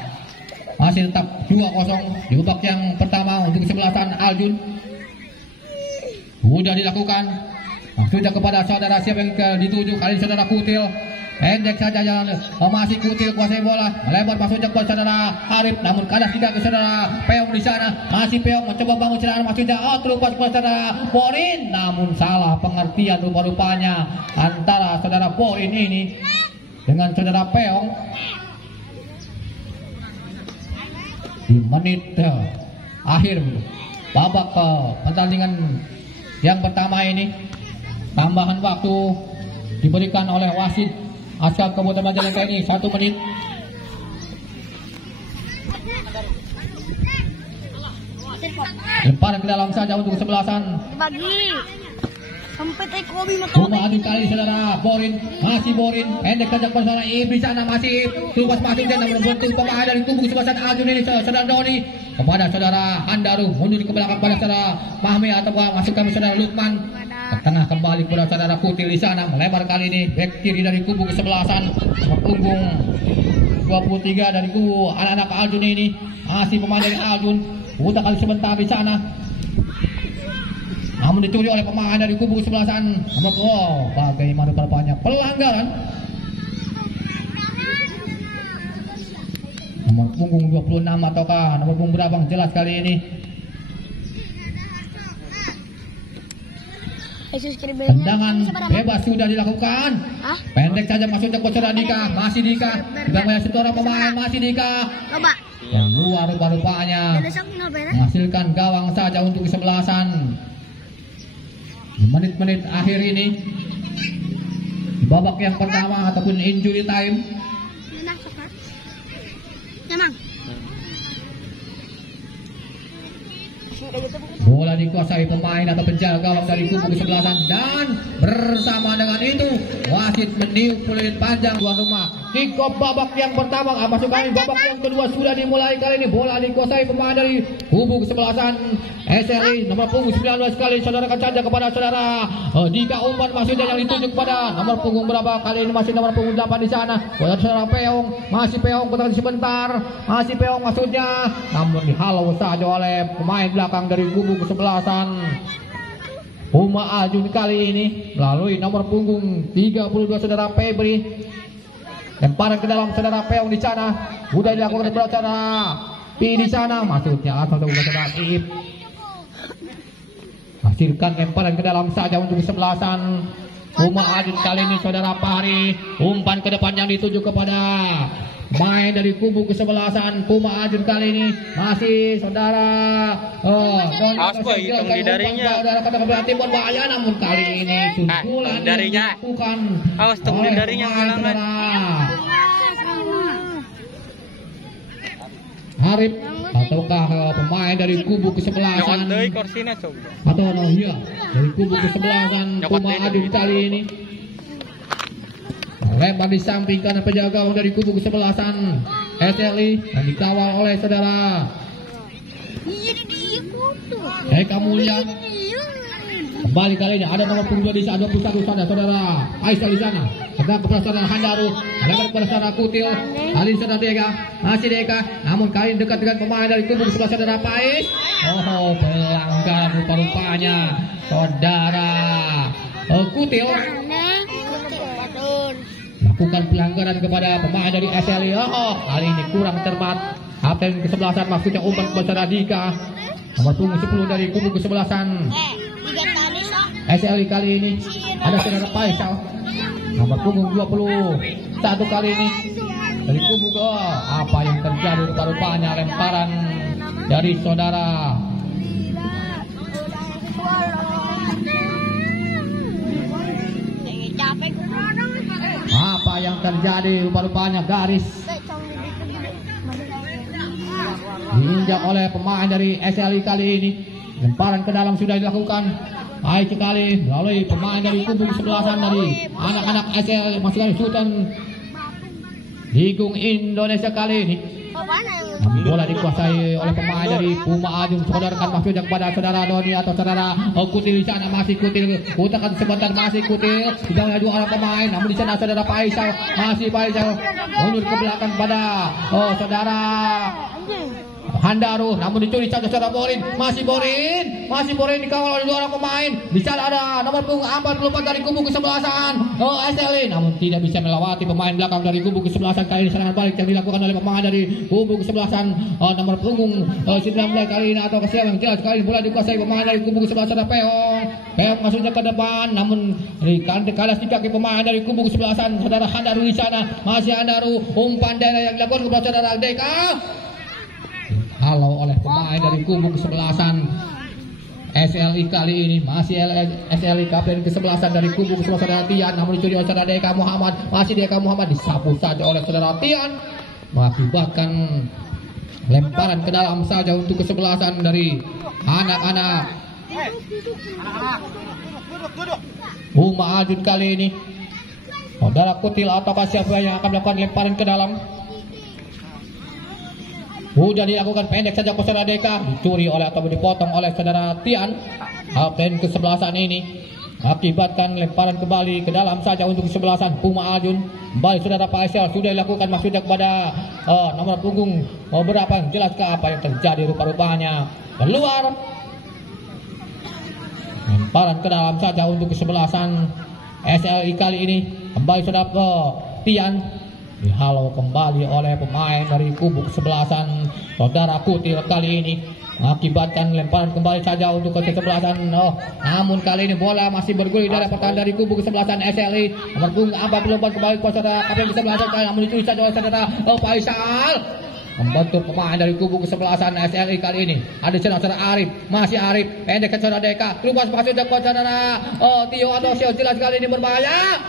masih tetap 2-0 di babak yang pertama untuk kesebelasan Aljun. Sudah dilakukan. Sudah kepada saudara siapa yang dituju kali ini saudara Kutil. Pendek saja jalan, masih Kutil kuasai bola, lebar masuk jempol saudara Arif, namun kalah tidak ke saudara Peong di sana, masih Peong mencoba bangun serangan maksudnya, terlepas ke saudara Borin, namun salah pengertian rupa-rupanya antara saudara Borin ini dengan saudara Peong di menit akhir babak pertandingan yang pertama ini. Tambahan waktu diberikan oleh wasit asal Kabupaten Majalengka ini 1 menit. Lemparan ke dalam saja untuk kesebelasan. Bagi. Sampai Kobi Rumah adu kali saudara Borin, masih Borin, pendek saja saudara Iblis sana masih terus masuk dan membentuk pemain dari kubu kesebelasan Ajun ini saudara Doni kepada saudara Handaru mundur ke belakang pada saudara Mahmi atau masukkan saudara Lukman ke tengah kembali kepada saudara Kutil di sana melebar kali ini back kiri dari kubu kesebelasan punggung 23 dari kubu anak-anak Ajun ini masih pemain dari Ajun putar kali sebentar di sana. Namun dicuri oleh pemain dari kubu kesebelasan. Bagaimana terbanyak pelanggaran. Nomor punggung 26 ataukah nomor punggung berapa jelas kali ini. Tendangan bebas sudah dilakukan. Pendek saja masuk ke saudara Dika, masih Dika. Dibangun seorang pemain masih Dika. Yang luar rupa-rupanya menghasilkan gawang saja untuk kesebelasan. Di menit-menit akhir ini di babak yang pertama ataupun injury time. Bola dikuasai pemain atau penjaga gawang dari kubu kesebelasan dan bersama dengan itu wasit meniup peluit panjang tuan rumah. Kick off babak yang pertama masuk kali babak yang kedua sudah dimulai kali ini. Bola dikuasai pemain dari kubu kesebelasan SRI nomor punggung 19 kali saudara saja kepada saudara Dika umpan maksudnya yang ditunjuk kepada nomor punggung berapa kali ini masih nomor punggung 8 di sana. Saudara Peong masih Peong bertahan sebentar masih Peong maksudnya namun dihalau saja oleh pemain belakang dari kubu kesebelasan Uma Ajun kali ini melalui nomor punggung 32 saudara Febri. Lemparan ke dalam saudara Peong di sana sudah dilakukan oleh saudara Pi di sana maksudnya saudara Ip hasilkan lemparan ke dalam saja untuk kesebelasan Uma Ajun kali ini saudara Pahri umpan ke depan yang dituju kepada main dari kubu kesebelasan Puma Ajun kali ini masih saudara hitung di darinya. Saudara kata Timur bahaya namun kali ini sundulan darinya bukan awas hitung di darinya Arif ataukah pemain dari kubu kesebelasan atau iya dari kubu kesebelasan Puma Ajun kali ini lempar di samping kanan penjaga gawang dari kubu kesebelasan SLI dan dikawal oleh saudara Eka Mulya. Kembali kali ini ada nomor punggung 2 di sana 21 sana saudara Aisyah di sana. Sedang kepada saudara Handaru, lebar kepada saudara Kutil, kali ini saudara Deka, masih Deka, namun kali ini dekat dengan pemain dari kubu sebelah saudara Pais. Pelanggaran rupa-rupanya saudara Kutil. Lakukan pelanggaran kepada pemain dari SLI. Kali ini kurang cermat. Kapten kesebelasan maksudnya umpan kepada Dika. Nomor punggung 10 dari kubu kesebelasan SLI kali ini ada saudara Faisal. Nomor punggung 21 kali ini dari kubu ke apa yang terjadi rupa-rupanya lemparan dari saudara apa yang terjadi rupa-rupanya garis diinjak oleh pemain dari SLI kali ini. Lemparan ke dalam sudah dilakukan baik sekali melalui pemain dari kubu sebelasan dari anak-anak SLI masukkan Sultan Ligung Indonesia kali ini. Bola dikuasai oleh pemain dari Puma Ajun. Saudarakan maksudnya kepada saudara Doni atau saudara Kutil di sana masih Kutil. Putakan sebentar masih Kutil. Sudah ada dua orang pemain. Namun di sana saudara Faisal masih Faisal mundur ke belakang pada saudara Handaru, namun dicuri saja secara Borin. Masih Borin dikawal oleh dua orang pemain. Bisa ada nomor punggung 44 dari kubu kesebelasan SLI, namun tidak bisa melewati pemain belakang dari kubu kesebelasan. Kali ini serangan balik yang dilakukan oleh pemain dari kubu kesebelasan nomor punggung 19 kali ini atau kesiapan yang jelas kali ini bola dikuasai pemain dari kubu kesebelasan Peong masuknya ke depan, namun kalas di kaki pemain dari kubu kesebelasan saudara Handaru di sana. Masih Handaru, umpan dana yang dilakukan kepada saudara Deka. Halau oleh pemain dari kubu kesebelasan SLI kali ini. Masih SLI kapten kesebelasan dari kubu kesebelasan Tian, namun dicuri oleh saudara Deka Muhammad. Masih Deka Muhammad disapu saja oleh saudara Tian, mengakibatkan lemparan ke dalam saja untuk kesebelasan dari anak-anak Uma Ajun kali ini. Saudara Kutil atau siapa yang akan melakukan lemparan ke dalam. Sudah dilakukan pendek saja ke saudara Deka, dicuri oleh atau dipotong oleh saudara Tian kapten kesebelasan ini, akibatkan lemparan kembali ke dalam saja untuk kesebelasan Puma Ajun. Kembali saudara Faisal sudah dilakukan maksudnya kepada nomor punggung berapa, jelas ke apa yang terjadi rupa-rupanya keluar. Lemparan ke dalam saja untuk kesebelasan SLI kali ini. Kembali saudara ke Tian, dihalau kembali oleh pemain dari kubu kesebelasan saudara Kutil kali ini, mengakibatkan lemparan kembali saja untuk kesebelasan. Namun kali ini bola masih bergulir dari pertahanan dari kubu kesebelasan SLI. Nomor punggung 44 kembali ke saudara kapten kesebelasan, namun dicuri saja oleh saudara Faisal. Membentur pemain dari kubu kesebelasan SLI kali ini. Ada saudara Arif, masih Arif, pendek ke saudara Deka, lupas masuk ke saudara Tio atau Sio, jelas kali ini berbahaya.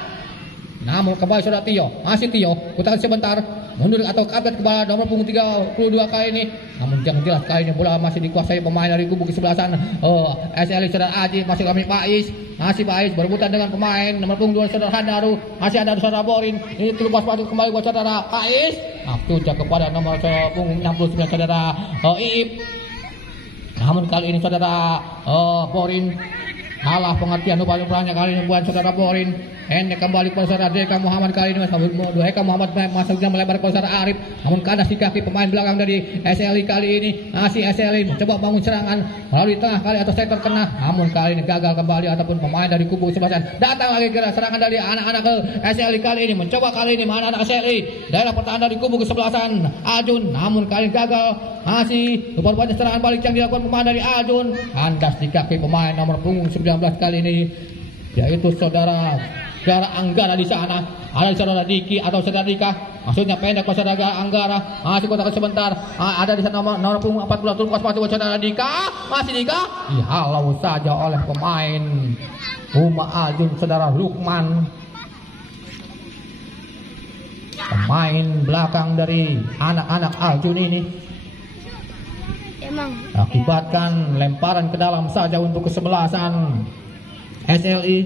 Namun kembali saudara Tio, masih Tio, putar sebentar, mundur atau update kepada nomor punggung 32 kali ini. Namun jangan jelas kali ini bola masih dikuasai pemain dari kubu kesebelasan SLI saudara Aji, masih kami Pais, masih Pais berebutan dengan pemain nomor punggung 2 saudara Handaru, masih ada saudara Borin. Ini terlepas masuk kembali buat saudara Pais. Tujuh kepada nomor punggung 69 saudara Iip. Namun kali ini saudara Borin kalah pengertian upaya-upayanya kali ini buat saudara Borin. Endek kembali ke saudara Deka Muhammad kali ini. Deka Muhammad masuknya melebar ke saudara Arif, namun kandas di kaki pemain belakang dari SLI kali ini. Masih SLI mencoba bangun serangan melalui tengah kali atau sektor kena, namun kali ini gagal kembali ataupun pemain dari kubu kesebelasan. Datang lagi ke serangan dari anak-anak ke SLI kali ini, mencoba kali ini anak-anak SLI daerah pertahanan dari kubu kesebelasan Ajun, namun kali ini gagal. Masih rupanya serangan balik yang dilakukan pemain dari Ajun, kandas di kaki pemain nomor punggung 19 kali ini, yaitu saudara Anggara di sana. Ada saudara Diki atau saudara Dika, maksudnya pendek ke saudara Anggara. Masih kotak sebentar. Ada di sana nomor punggung 40 turun pas masuk saudara Dika. Masih Dika dihalau saja oleh pemain Uma Ajun saudara Lukman, pemain belakang dari anak-anak Ajun ini. Akibatkan lemparan ke dalam saja untuk kesebelasan SLI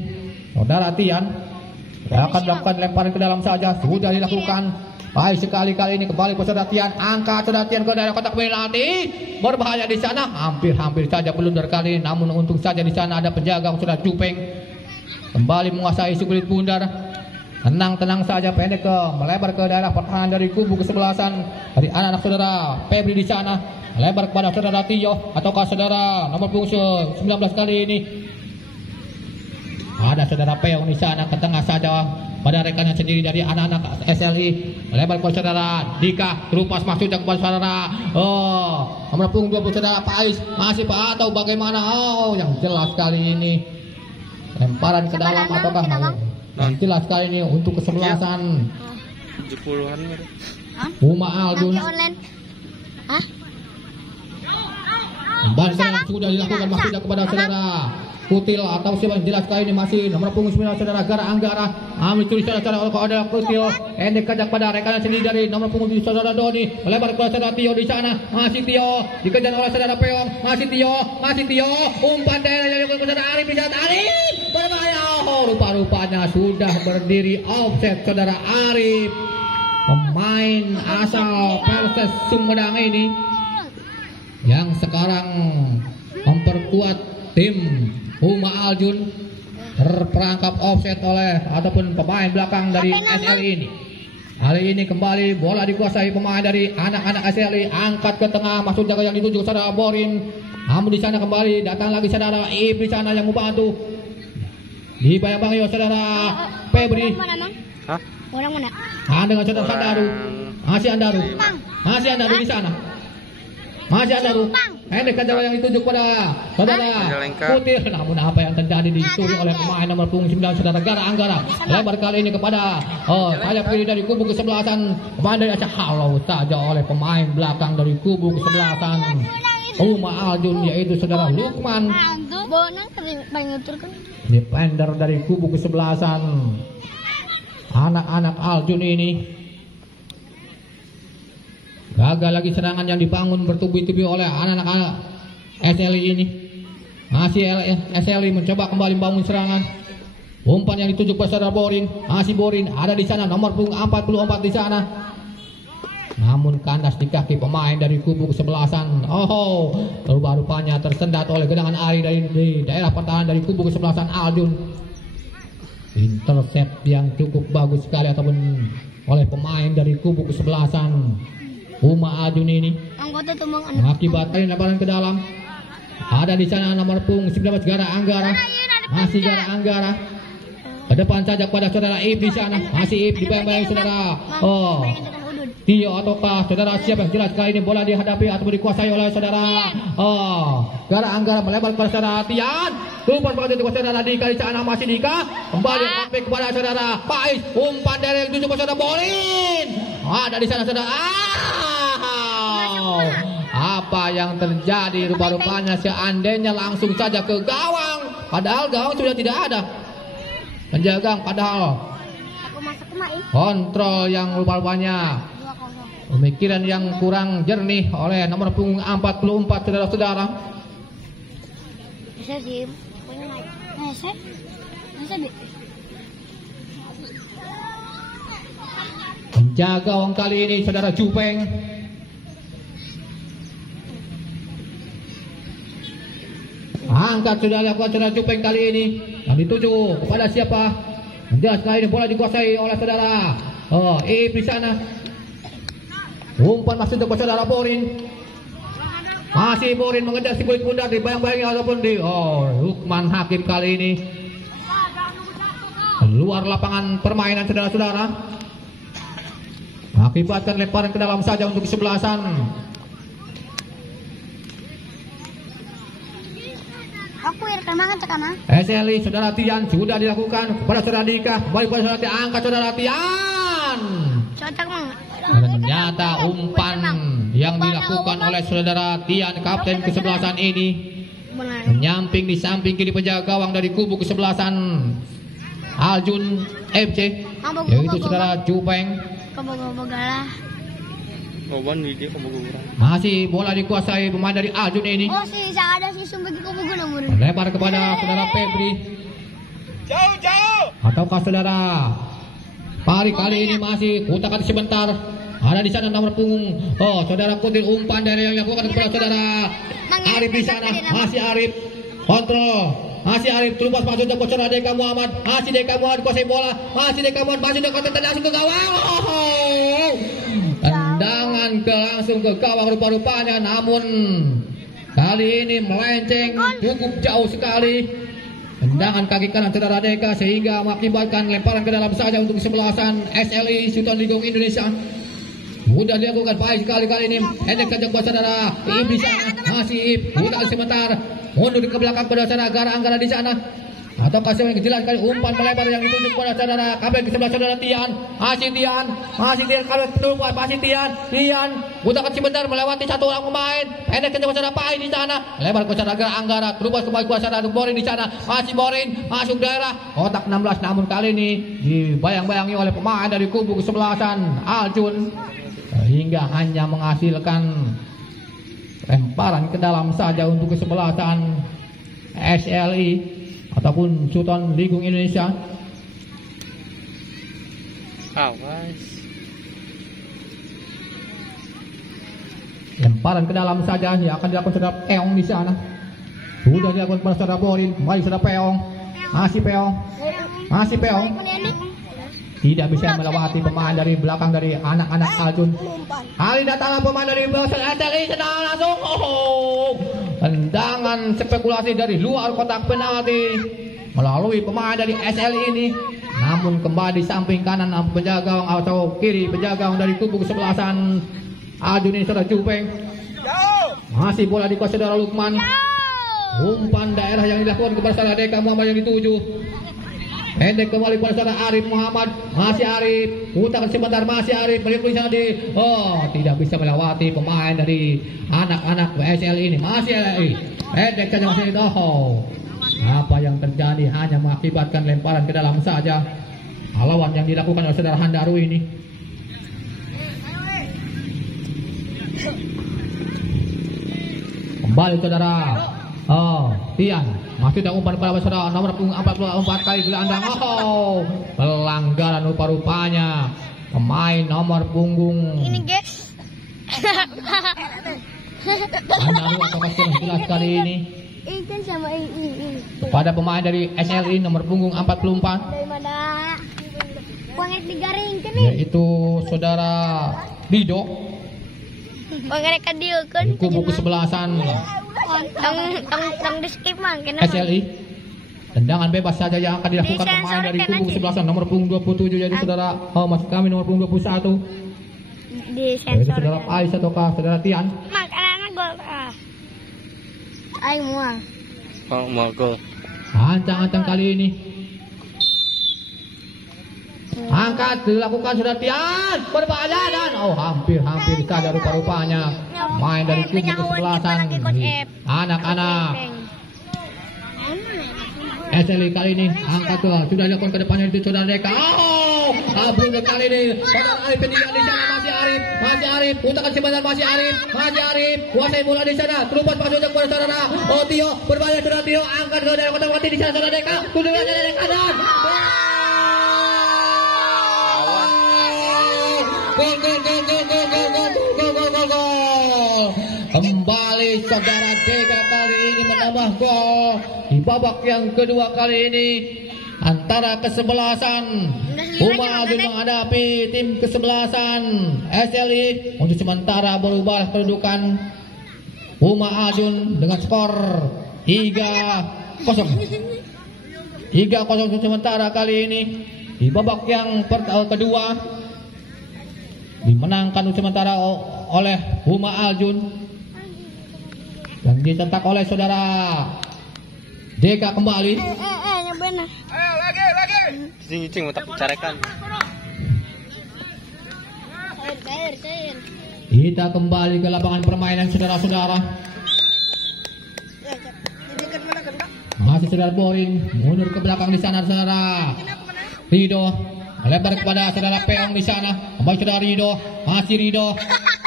saudara Tian. Akan melakukan lemparan ke dalam saja, sudah dilakukan. Baik sekali kali ini kembali ke saudara Tian, angkat saudara Tian ke daerah kotak penalti. Berbahaya di sana, hampir saja blunder kali ini, namun untung saja di sana ada penjaga saudara Jupeng. Kembali menguasai sukulit bundar. Tenang saja, pendek ke melebar ke daerah pertahanan dari kubu kesebelasan dari anak-anak saudara Febri di sana. Melebar kepada saudara Tio ataukah saudara nomor punggung 19 kali ini. Ada saudara Peong di sana, ke tengah saja pada rekannya sendiri dari anak-anak SLI. Melebar ke saudara Dika, terupas masuk kepada saudara nomor punggung 20 saudara Pais. Masih Pak atau bagaimana? Yang jelas kali ini lemparan ke dalam ataukah yang jelas kali ini untuk kesebelasan 70-an Uma Aldun. Kembali sudah dilakukan maksudnya kepada saudara Kutil atau siapa yang jelas kali ini masih nomor punggung 9 saudara Gara Anggara. Ambil tulis saudara ada Kutil, endek kajak pada rekannya sendiri dari nomor punggung 7 saudara Doni. Melebar ke saudara Tio di sana. Masih Tio dikejar oleh saudara Peong. Masih Tio umpan dari saudara Arif di sana. Arif berbahaya. Rupa-rupanya sudah berdiri offset saudara Arif, pemain asal Perses Sumedang ini yang sekarang memperkuat tim Uma Aljun, terperangkap offset oleh ataupun pemain belakang dari SLI ini. Kali ini kembali bola dikuasai pemain dari anak-anak SLI, angkat ke tengah, masuk jaga yang dituju saudara Borin. Namun di sana kembali datang lagi saudara Ib di sana yang membantu. Di bayang-bayang saudara Febri. Mana, Mang? Hah? Orang mana? Nah, dengan saudara Sandaru. Masih Andaru. Masih Andaru di sana. Masih Andaru. Hendek jaga yang dituju pada saudara Putih. Namun apa yang terjadi dicuri oleh pemain nomor punggung 9 saudara Gara Anggara. Lebar kali ini kepada sayap kiri dari kubu kesebelasan. Pemain dari Aceh halau saja oleh pemain belakang dari kubu kesebelasan Uma Aljun, yaitu saudara Lukman. Bonang paling nguturkan. Defender dari kubu kesebelasan anak-anak Aljun ini. Gagal lagi serangan yang dibangun bertubi-tubi oleh anak-anak SLI ini. Masih SLI mencoba kembali membangun serangan. Umpan yang dituju ke saudara Borin. Masih Borin ada di sana, nomor punggung 44 di sana. Namun kandas di kaki pemain dari kubu kesebelasan. Oh, rupa-rupanya tersendat oleh genangan air dari daerah pertahanan dari kubu kesebelasan Aljun. Intercept yang cukup bagus sekali ataupun oleh pemain dari kubu kesebelasan Uma Aljun ini. Anggota tuh Mang. Mengakibatkan lebaran ke dalam. Ada di sana nomor punggung 19 Gara Anggara. Masih Gara Anggara. Ke depan saja kepada saudara Ib di sana. Masih Ib di bayang-bayang saudara. Oh, Tio ataukah saudara siapa yang jelas kali ini bola dihadapi atau dikuasai oleh saudara Gara Anggara melebar kepada saudara Tian. Umpan berkata kepada saudara Dika di sana, masih Dika kembali sampai kepada saudara Faiz. Umpan dari tujuh kepada saudara Borin. Ada di sana saudara. Apa yang terjadi? Rupa-rupanya seandainya langsung saja ke gawang, padahal gawang sudah tidak ada. Penjaga padahal Aku masuk ke Mai. kontrol yang rupa-rupanya pemikiran yang kurang jernih oleh nomor punggung 44 saudara-saudara. Saya sih punya naik. Saya Penjaga gawang kali ini saudara Jupeng. Angkat sudah dilakukan saudara Jupeng kali ini. Yang dituju kepada siapa? Jelas kali ini bola dikuasai oleh saudara Ib di sana. Umpan masih untuk saudara Borin. Masih Borin mengejar si kulit bundar di bayang-bayang ataupun di Lukman Hakim kali ini. Keluar lapangan permainan saudara-saudara. Akibatkan lemparan ke dalam saja untuk kesebelasan aku yang termangan cekama. SLI saudara Tian sudah dilakukan kepada saudara Dika. Kembali kepada saudara Tian, angkat saudara Tian. Cocok Mang. Ternyata umpan yang dilakukan oleh saudara Tian kapten kesebelasan ini menyamping di samping kiri penjaga gawang dari kubu kesebelasan Aljun FC, yaitu saudara Jupeng. Kebogogalah. Kawan video kebuguran. Masih bola dikuasai pemain dari Aljun ini. Oh sih, saya ada sih sumber kebogogan nomor. Lebar kepada saudara Febri. Jauh. Ataukah saudara Pari kali ini masih kutakan sebentar. Ada di sana nomor punggung saudara Kutil, umpan dari yang dilakukan kepada saudara Arif di sana. Masih Arif kontrol. Masih Arif terus masuk ke saudara Deka Muhammad. Masih Deka Muhammad kuasai bola. Masih Deka Muhammad masih dekat langsung ke gawang. Tendangan langsung ke gawang rupa-rupanya, namun kali ini melenceng cukup jauh sekali. Tendangan kaki kanan saudara Deka sehingga mengakibatkan lemparan ke dalam saja untuk kesebelasan SLI Sultan Ligung Indonesia. Mudah dilakukan baik kali ini. Hendek kejak buat saudara Ib di sana. Masih Ib. Mudah sebentar. Mundur ke belakang pada saudara Gara Anggara di sana. Atau kasih yang jelas kali umpan melebar yang ditunjuk pada saudara kapten sebelah saudara Tian. Masih Tian kalau terlupa masih Tian. Mudah sebentar melewati satu orang pemain. Hendek kejak buat saudara Pai di sana. Lebar ke saudara Gara Anggara. Terubah kembali ke saudara Borin di sana. Masih Borin masuk daerah kotak 16, namun kali ini dibayang-bayangi oleh pemain dari kubu kesebelasan Aljun. Hingga hanya menghasilkan lemparan ke dalam saja untuk kesebelasan SLI ataupun Sultan Ligung Indonesia. Awas. Lemparan ke dalam saja yang akan dilakukan saudara Peong di sana. Sudah dilakukan pada saudara Borin. Kembali saudara Peong. Masih Peong. tidak bisa melewati pemain dari belakang dari anak-anak Aljun. Kali datanglah pemain dari belakang SLI sedang langsung tendangan spekulasi dari luar kotak penalti melalui pemain dari SLI ini. Namun kembali di samping kanan penjaga atau kiri penjaga dari kubu kesebelasan Aljun ini sudah Jupeng. Masih bola di kuasa saudara Lukman. Umpan daerah yang dilakukan kepada saudara Deka Muhammad yang dituju. Pendek kembali kepada saudara Arif Muhammad. Masih Arif. Putarkan sebentar masih Arif. Balik di sana tidak bisa melewati pemain dari anak-anak WSL ini. Masih Arif. Pendek saja masih apa yang terjadi hanya mengakibatkan lemparan ke dalam saja. Lawan yang dilakukan oleh saudara Handaru ini. Kembali saudara Tian masih ada umpan pada saudara nomor 44 kali gelandang. Pelanggaran rupa-rupanya pemain nomor punggung Ini guys. Handaru apakah sudah jelas kali ini Ini sama ini. pada pemain dari SLI nomor punggung 44 Dari mana? Banget digaringkan nih. yaitu saudara Rido. Banget kadieukeun. Di kubu kesebelasan Tang di skip mang SLI. Tendangan bebas saja yang akan dilakukan pemain dari kubu kesebelasan nomor punggung 27 jadi saudara maksud kami nomor punggung 21 di yaitu sensor. saudara Pais ataukah saudara Tian. Makanan gol. Ay mual. Oh, mau go. Ancang-ancang kali ini angkat dilakukan sudah Tian berbalik dan hampir saja rupa-rupanya main dari kubu kesebelasan anak-anak SLI kali ini angkat sudah dilakukan ke depannya itu saudara Deka. Belum kali ini saudara Arif pendidikan di sana masih Arif putarkan sebentar masih Arif kuasai bola di sana terlepas masuk kepada saudara Tio berbalik saudara Tio angkat ke dalam kotak mati di sana saudara Deka tujuan dari kanan. Gol. Kembali saudara Deka kali ini menambah gol di babak yang kedua kali ini antara kesebelasan Uma Aljun menghadapi tim kesebelasan SLI. Untuk sementara berubah kedudukan Uma Aljun dengan skor 3-0 sementara kali ini di babak yang kedua dimenangkan sementara oleh Uma Aljun yang dicetak oleh saudara Deka kembali. Nyobain. Ayo lagi. Cing mau tak carikan. Cair. Kita kembali ke lapangan permainan saudara-saudara. Masih saudara Borin mundur ke belakang di sana saudara Rido melebar kepada saudara Peong di sana. Kembali saudara Rido, masih Rido.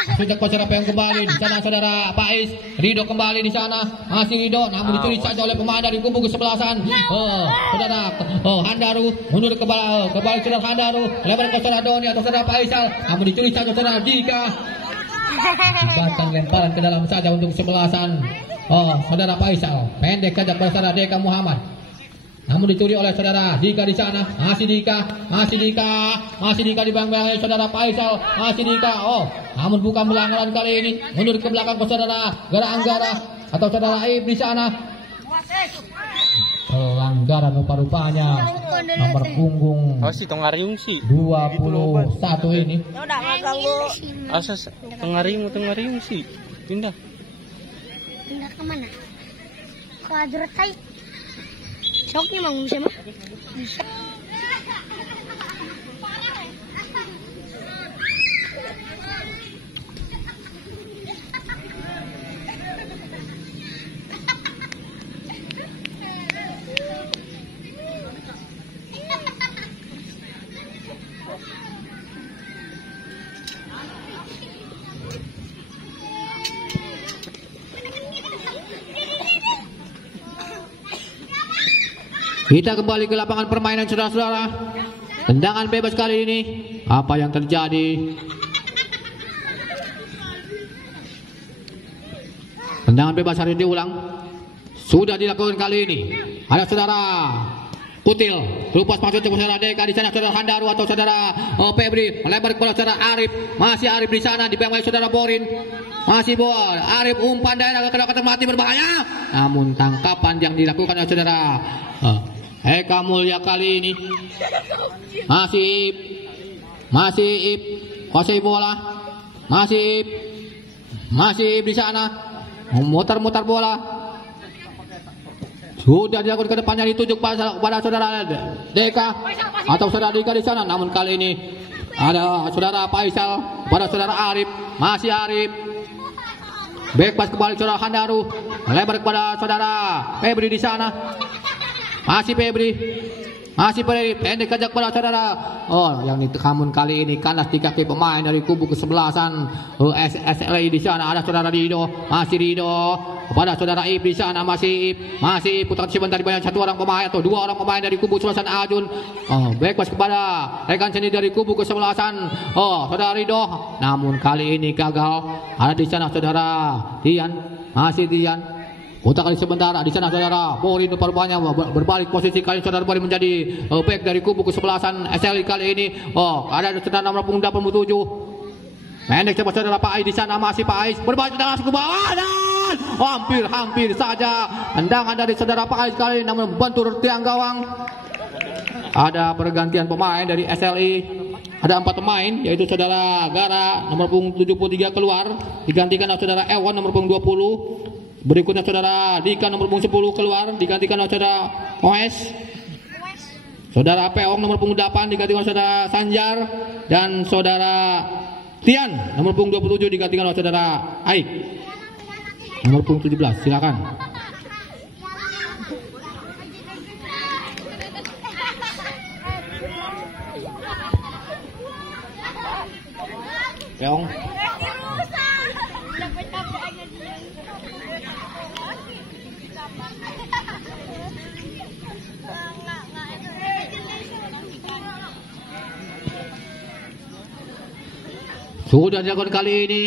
Sudah saudara Peong kembali di sana saudara Pais. Rido kembali di sana, masih Rido. Namun dicuri saja oleh pemain dari kubu kesebelasan. Saudara Handaru mundur ke bawah, kembali saudara Handaru melebar ke saudara Doni atau saudara Faisal. Namun dicuri saja saudara Dika. Bahkan lemparan ke dalam saja untuk kesebelasan. Saudara Faisal pendek saja kepada saudara Deka Muhammad. Namun dicuri oleh saudara Dika di sana. Masih Dika di bawah saudara Faisal. Masih Dika. Namun bukan pelanggaran kali ini. Mundur ke belakang ke saudara Gara Anggara atau saudara Aib di sana. Pelanggaran rupa-rupanya nomor punggung Si Tongariung sih. 21 ini. Udah ngaganggu. Asas Tongariung sih. Pindah Kemana? Ke Adretai. Soknya mau bisa mah? Kita kembali ke lapangan permainan saudara-saudara. Tendangan bebas kali ini. Apa yang terjadi? Tendangan bebas hari ini diulang. Sudah dilakukan kali ini. Ada saudara Kutil lepas masuk ke saudara Deka di sana saudara Handaru atau saudara Febri melebar kepada saudara Arif, masih Arif di sana dipegang oleh saudara Borin, masih Arif umpan daerah kata mati berbahaya, namun tangkapan yang dilakukan oleh saudara Eka Mulya kali ini masih Ip kuasai bola, masih Ip di sana muter-muter bola. Sudah dilakukan ke depannya dituju kepada saudara Deka atau saudara Deka di sana. Namun kali ini ada saudara Faisal kepada saudara Arif, masih Arif. Back pass kembali saudara Handaru, lebar kepada saudara Febri di sana. Masih Febri, pendek saja kepada saudara. Yang ditekan kali ini kandas di kaki pemain dari kubu kesebelasan SLA di sana. Ada saudara Rido, masih Rido kepada saudara Ip di sana, masih Ip putar sebentar banyak satu orang pemain atau dua orang pemain dari kubu kesebelasan Ajun. Back pass kepada rekan sendiri dari kubu kesebelasan saudara Rido. Namun kali ini gagal. Ada di sana saudara Dian, masih Dian. Putar kali sebentar di sana saudara Borin rupanya berbalik posisi kali saudara Borin menjadi back dari kubu kesebelasan SLI kali ini. Ada saudara nomor punggung 87. Pendek cepat saudara Pak Ais di sana, masih Pak Ais berbalik langsung ke bawah dan hampir saja tendangan dari saudara Pak Ais kali ini namun bentur tiang gawang. Ada pergantian pemain dari SLI. Ada 4 pemain yaitu saudara Gara nomor punggung 73 keluar digantikan oleh saudara Ewan nomor punggung 20. Berikutnya saudara Dika nomor punggung 10 keluar digantikan oleh saudara OS. Saudara Peong nomor punggung 8 digantikan oleh saudara Sanjar dan saudara Tian nomor punggung 27 digantikan oleh saudara Aik nomor punggung 17. Silakan. Peong. Sudah dilakukan kali ini.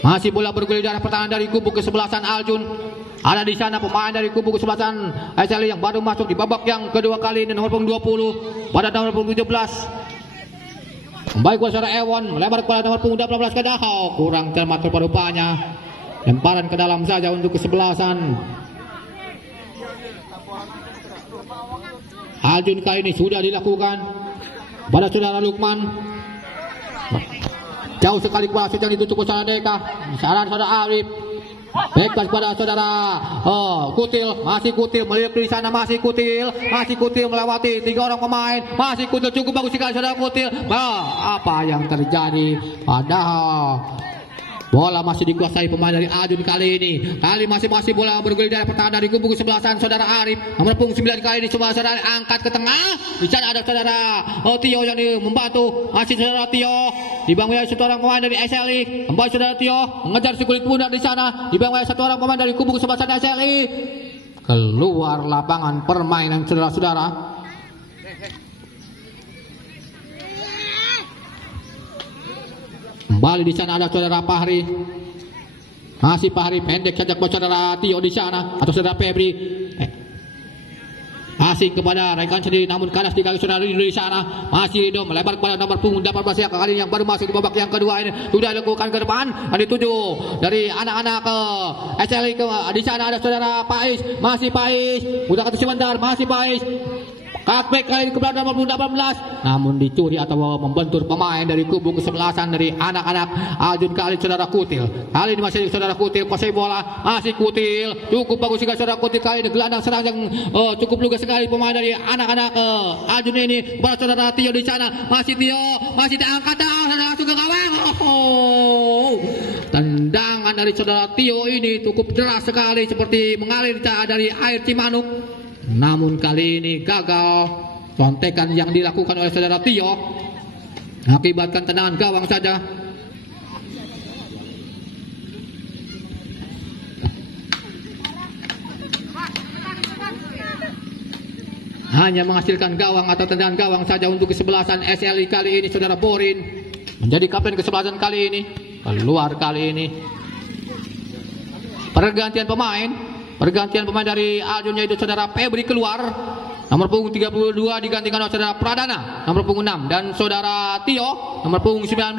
Masih bola bergulir dari pertahanan dari kubu kesebelasan Aljun. Ada di sana pemain dari kubu kesebelasan SLI yang baru masuk di babak yang kedua kali ini nomor punggung 20 pada nomor punggung 17. Kembali kepada saudara Ewan melebar kepada nomor punggung 18 ke Dahau. Kurang cermat rupanya. Lemparan ke dalam saja untuk kesebelasan Aljun kali ini sudah dilakukan pada saudara Lukman. Jauh sekali wasit yang ditutup saudara Deka. Saudara Arif. Bebas pada saudara Kutil, masih Kutil melihat di sana, masih Kutil melewati 3 orang pemain, masih Kutil cukup bagus sekali saudara Kutil. Apa yang terjadi? Padahal bola masih dikuasai pemain dari Ajun kali ini. Masih bola bergulir dari pertahanan dari kubu kesebelasan saudara Arif. Nomor punggung 9 kali ini coba saudara angkat ke tengah. Di sana ada saudara Tio yang membantu. Masih saudara Tio dibangun oleh satu orang pemain dari SLI. Kembali saudara Tio mengejar si kulit pundak di sana. Dibangun oleh satu orang pemain dari kubu kesebelasan SLI. Keluar lapangan permainan saudara-saudara. Kembali di sana ada saudara Fahri. Masih Fahri pendek saja kepada saudara Tio di sana atau saudara Febri. Asing kepada rekan sendiri namun kandas di kaki saudara Rido di sana. Masih Rido melebar kepada nomor punggung 18 yang kali yang baru masuk di babak yang kedua ini. Sudah dilakukan ke depan dan dituju dari anak-anak ke SLI ke di sana ada saudara Pais. Masih Pais. Udah kata sebentar masih Pais. Cutback kali ini ke belakang nomor 18 namun dicuri atau membentur pemain dari kubu kesebelasan dari anak-anak Ajun kali saudara Kutil. Kali ini masih saudara Kutil kuasai bola, masih Kutil cukup bagus sekali saudara Kutil kali ini gelandang serang yang cukup lugas sekali pemain dari anak-anak Ajun ini kepada saudara Tio di sana. Masih Tio masih diangkat langsung ke gawang. Tendangan dari saudara Tio ini cukup deras sekali seperti mengalir dari air Cimanuk. Namun kali ini gagal. Contekan yang dilakukan oleh saudara Tio akibatkan tendangan gawang saja. Hanya menghasilkan gawang atau tendangan gawang saja untuk kesebelasan SLI kali ini saudara Borin. Menjadi kapten kesebelasan kali ini. Keluar kali ini. Pergantian pemain. Pergantian pemain dari Aljun yaitu saudara Febri keluar. Nomor punggung 32 digantikan oleh saudara Pradana nomor punggung 6 dan saudara Tio nomor punggung 19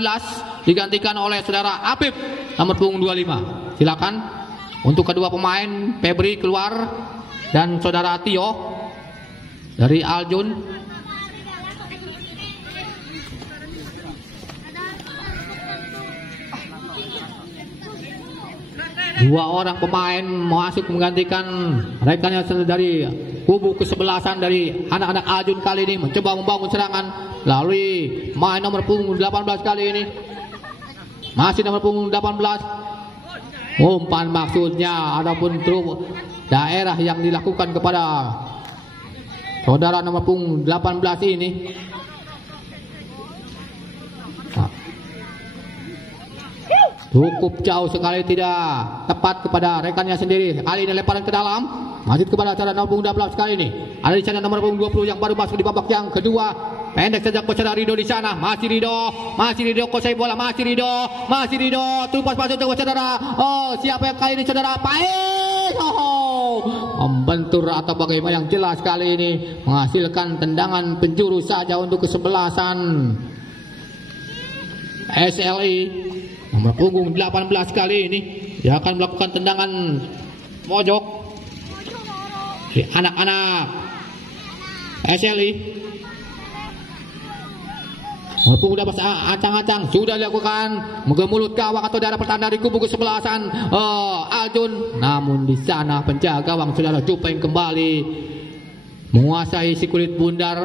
digantikan oleh saudara Apip nomor punggung 25. Silakan untuk kedua pemain, Febri keluar dan saudara Tio dari Aljun. Dua orang pemain masuk menggantikan rekannya dari kubu kesebelasan dari anak-anak Aljun kali ini mencoba membangun serangan melalui main nomor punggung 18 kali ini. Masih nomor punggung 18. Umpan maksudnya ataupun truk daerah yang dilakukan kepada saudara nomor punggung 18 ini. Cukup jauh sekali, tidak tepat kepada rekannya sendiri. Kali ini lemparan ke dalam, masih kepada saudara nomor punggung 18 kali ini. Ada di sana nomor punggung 20 yang baru masuk di babak yang kedua. Pendek saja saudara Rido di sana. Masih Rido kuasai bola, masih Rido. Terus masuk ke saudara. Oh, siapa yang kali ini saudara? Pais. Membentur atau bagaimana yang jelas kali ini menghasilkan tendangan penjuru saja untuk kesebelasan SLI. Nomor punggung 18 kali ini dia akan melakukan tendangan mojok anak-anak SLI. Nomor punggung 18 acang-acang sudah dilakukan mulut gawang atau daerah pertanda di kubu kesebelasan Aljun. Namun di sana penjaga gawang saudara Jupeng kembali menguasai si kulit bundar.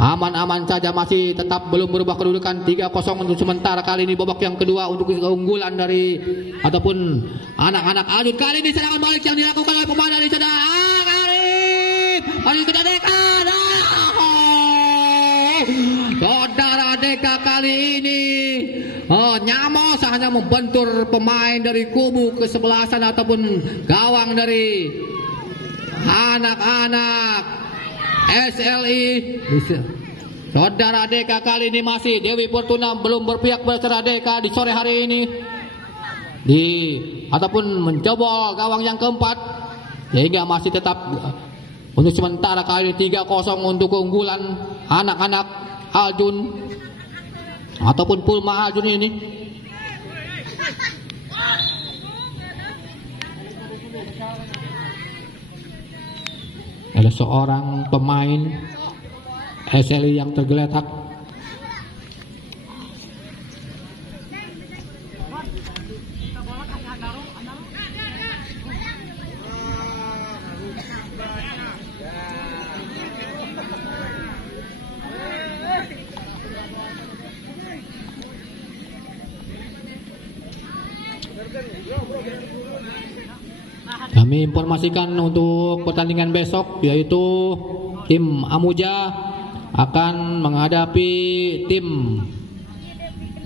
Aman-aman saja, masih tetap belum berubah kedudukan 3-0 untuk sementara. Kali ini babak yang kedua untuk keunggulan dari ataupun anak-anak Aljun. Kali ini serangan balik yang dilakukan oleh pemain dari saudara Arif. Masih sudah dekat. Saudara Deka kali ini nyamos hanya membentur pemain dari kubu kesebelasan ataupun gawang dari anak-anak SLI. Saudara Deka kali ini masih Dewi Fortuna belum berpihak pada saudara Deka di sore hari ini ataupun mencobol gawang yang keempat, sehingga masih tetap untuk sementara kali ini 3-0 untuk keunggulan anak-anak Aljun ataupun Pulma Aljun ini. Ada seorang pemain SLI yang tergeletak. Kami informasikan untuk pertandingan besok, yaitu tim Amuja akan menghadapi tim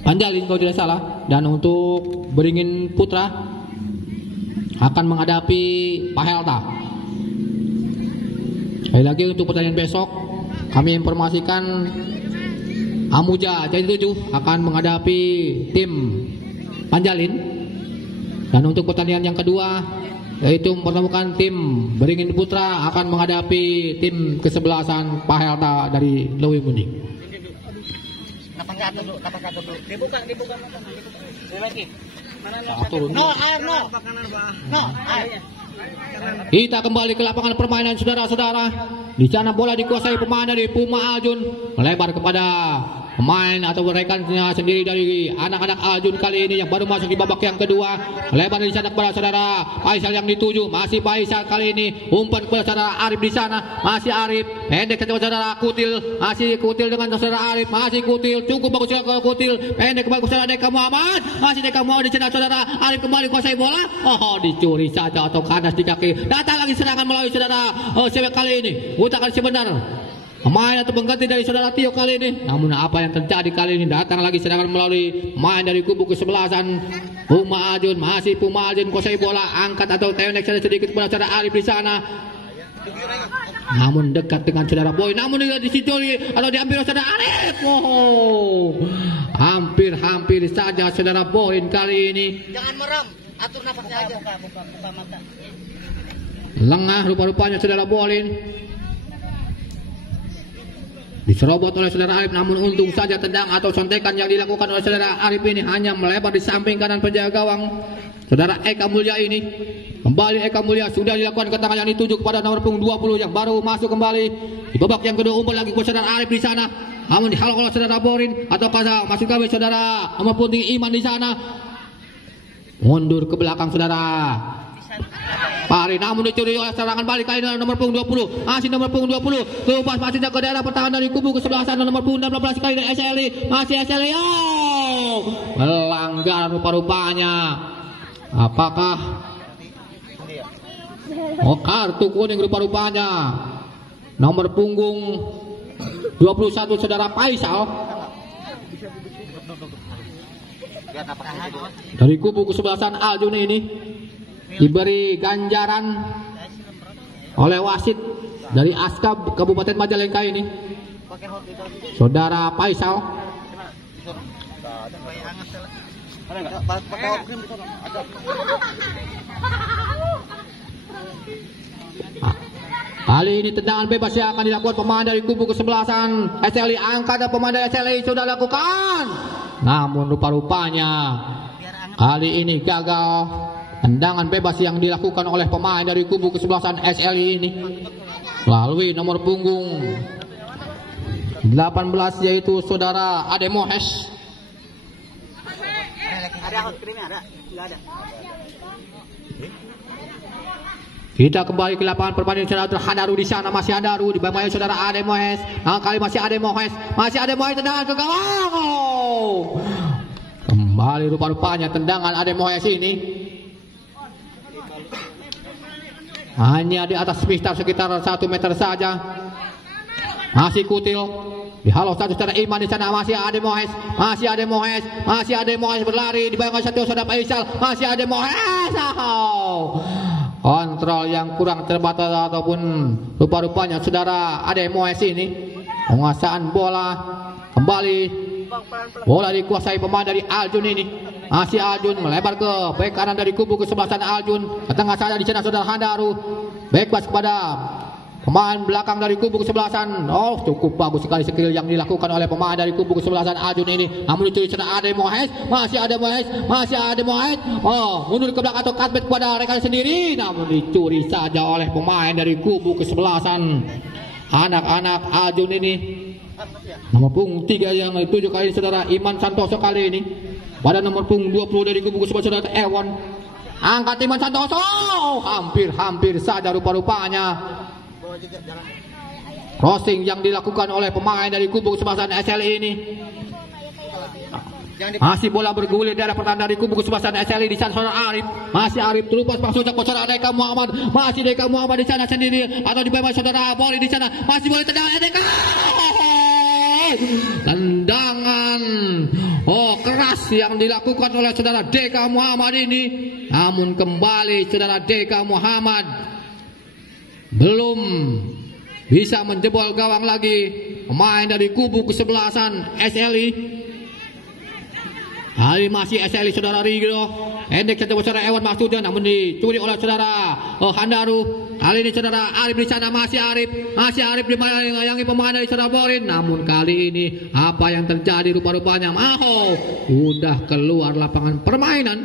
Panjalin kalau tidak salah, dan untuk Beringin Putra akan menghadapi Pahelta. Sekali lagi untuk pertandingan besok kami informasikan Amuja Jati 7 akan menghadapi tim Panjalin, dan untuk pertandingan yang kedua yaitu mempertemukan tim Beringin Putra akan menghadapi tim kesebelasan Pahelta dari Lewi Munding. Kita kembali ke lapangan permainan saudara-saudara. Di sana bola dikuasai pemain dari Puma Aljun, melebar kepada pemain atau rekannya sendiri dari anak-anak Aljun kali ini yang baru masuk di babak yang kedua. Melebar di sana kepada saudara Faisal yang dituju, masih Faisal kali ini umpan kepada saudara Arif di sana, masih Arif pendek kepada saudara Kutil, masih Kutil dengan saudara Arif, masih Kutil, cukup bagus saudara Kutil, pendek kembali ke saudara Deka Muhammad, masih Deka Muhammad di sana saudara Arif kembali kuasai bola, dicuri saja atau kandas di kaki. Datang lagi serangan melalui saudara siapa kali ini, utakan sebenar pemain atau pengganti dari saudara Tio kali ini. Namun apa yang terjadi kali ini, datang lagi serangan melalui main dari kubu kesebelasan Puma Aljun, masih Puma Aljun kuasai bola, angkat atau tendek saja sedikit kepada saudara Arif di sana. Namun dekat dengan saudara Boy, namun dia disicuri atau diambil oleh saudara Arif. Hampir saja saudara Boy kali ini. Jangan merem, atur nafasnya aja, buka mata. Lengah rupa-rupanya saudara Bolin. Diserobot oleh saudara Arif, namun untung saja tendang atau sontekan yang dilakukan oleh saudara Arif ini hanya melebar di samping kanan penjaga gawang saudara Eka Mulya ini. Kembali Eka Mulya sudah dilakukan ketangan yang dituju kepada nomor punggung 20 yang baru masuk kembali di babak yang kedua. Umpan lagi kepada saudara Arif di sana, namun dihalau oleh saudara Borin atau kaza masuk kembali saudara nomor punggung Iman di sana. Mundur ke belakang saudara Pari, namun dicuri oleh serangan balik kali ini nomor punggung 20. Masih nomor punggung 20. Lepas masuknya ke daerah pertahanan dari kubu kesebelah sana nomor punggung 16 kali ini SLI. Masih SLI. Oh! Melanggar rupa-rupanya. Apakah kartu kuning rupa-rupanya nomor punggung 21 saudara Faisal dari kubu kesebelasan Aljun ini diberi ganjaran oleh wasit dari Askab Kabupaten Majalengka ini saudara Faisal. Kali ini tendangan bebas yang akan dilakukan pemain dari kubu kesebelasan SLI. Angkat dan pemain dari SLI sudah lakukan, namun rupa-rupanya kali ini gagal. Tendangan bebas yang dilakukan oleh pemain dari kubu kesebelasan SLI ini melalui nomor punggung 18 yaitu saudara Ade Mohes. Kita kembali ke lapangan pertandingan saudara Hadaru di sana, masih Hadaru di bawah saudara Ade Mohes. Kali masih Ade Mohes, tendangan ke gawang. Oh! Kembali rupa-rupanya tendangan Ade Mohes ini hanya di atas pistar sekitar 1 meter saja. Masih Kutil dihalau satu saudara Iman di sana, masih Ade Mohes, berlari di bawah satu saudara Faisal, masih Ade Mohes. Oh! Kontrol yang kurang terbatas ataupun rupa-rupanya saudara Ade Mohes ini penguasaan bola kembali. Bola dikuasai pemain dari Aljun ini. Masih Aljun melebar ke bek kanan dari kubu kesebelasan Aljun. Ke tengah saja di sana saudara Hadaru. Bebas kepada pemain belakang dari kubu kesebelasan. Oh, cukup bagus sekali skill yang dilakukan oleh pemain dari kubu kesebelasan Aljun ini. Namun dicuri saudara Ade Mohes. Masih Ade Mohes. Oh, mundur ke belakang atau cutback kepada rekan sendiri. Namun dicuri saja oleh pemain dari kubu kesebelasan anak-anak Aljun ini. Nomor punggung 3 yang dituju kali ini saudara Iman Santoso kali ini. Pada nomor punggung 20 dari kubu kesebelasan saudara Ewon. Angkat Iman Santoso. Hampir saja rupa-rupanya crossing yang dilakukan oleh pemain dari kubu kesebelasan SLI ini. Masih bola bergulir dari pertahanan dari kubu kesebelasan SLI di sana saudara Arif. Masih Arif terlepas masuknya ke saudara Deka Muhammad. Masih Deka Muhammad di sana sendiri atau di bawah saudara Boleh di sana. Masih boleh tendangan Deka. Tendangan keras yang dilakukan oleh saudara Deka Muhammad ini. Namun kembali saudara Deka Muhammad belum bisa menjebol gawang lagi pemain dari kubu kesebelasan SLI. Kali masih SLI saudara Rigo. Endek saja saudara Ewan maksudnya, namun dicuri oleh saudara Handaru. Kali ini saudara Arif di sana, masih Arif dimayangi pemain dari saudara Borin. Namun kali ini apa yang terjadi rupa-rupanya sudah keluar lapangan permainan,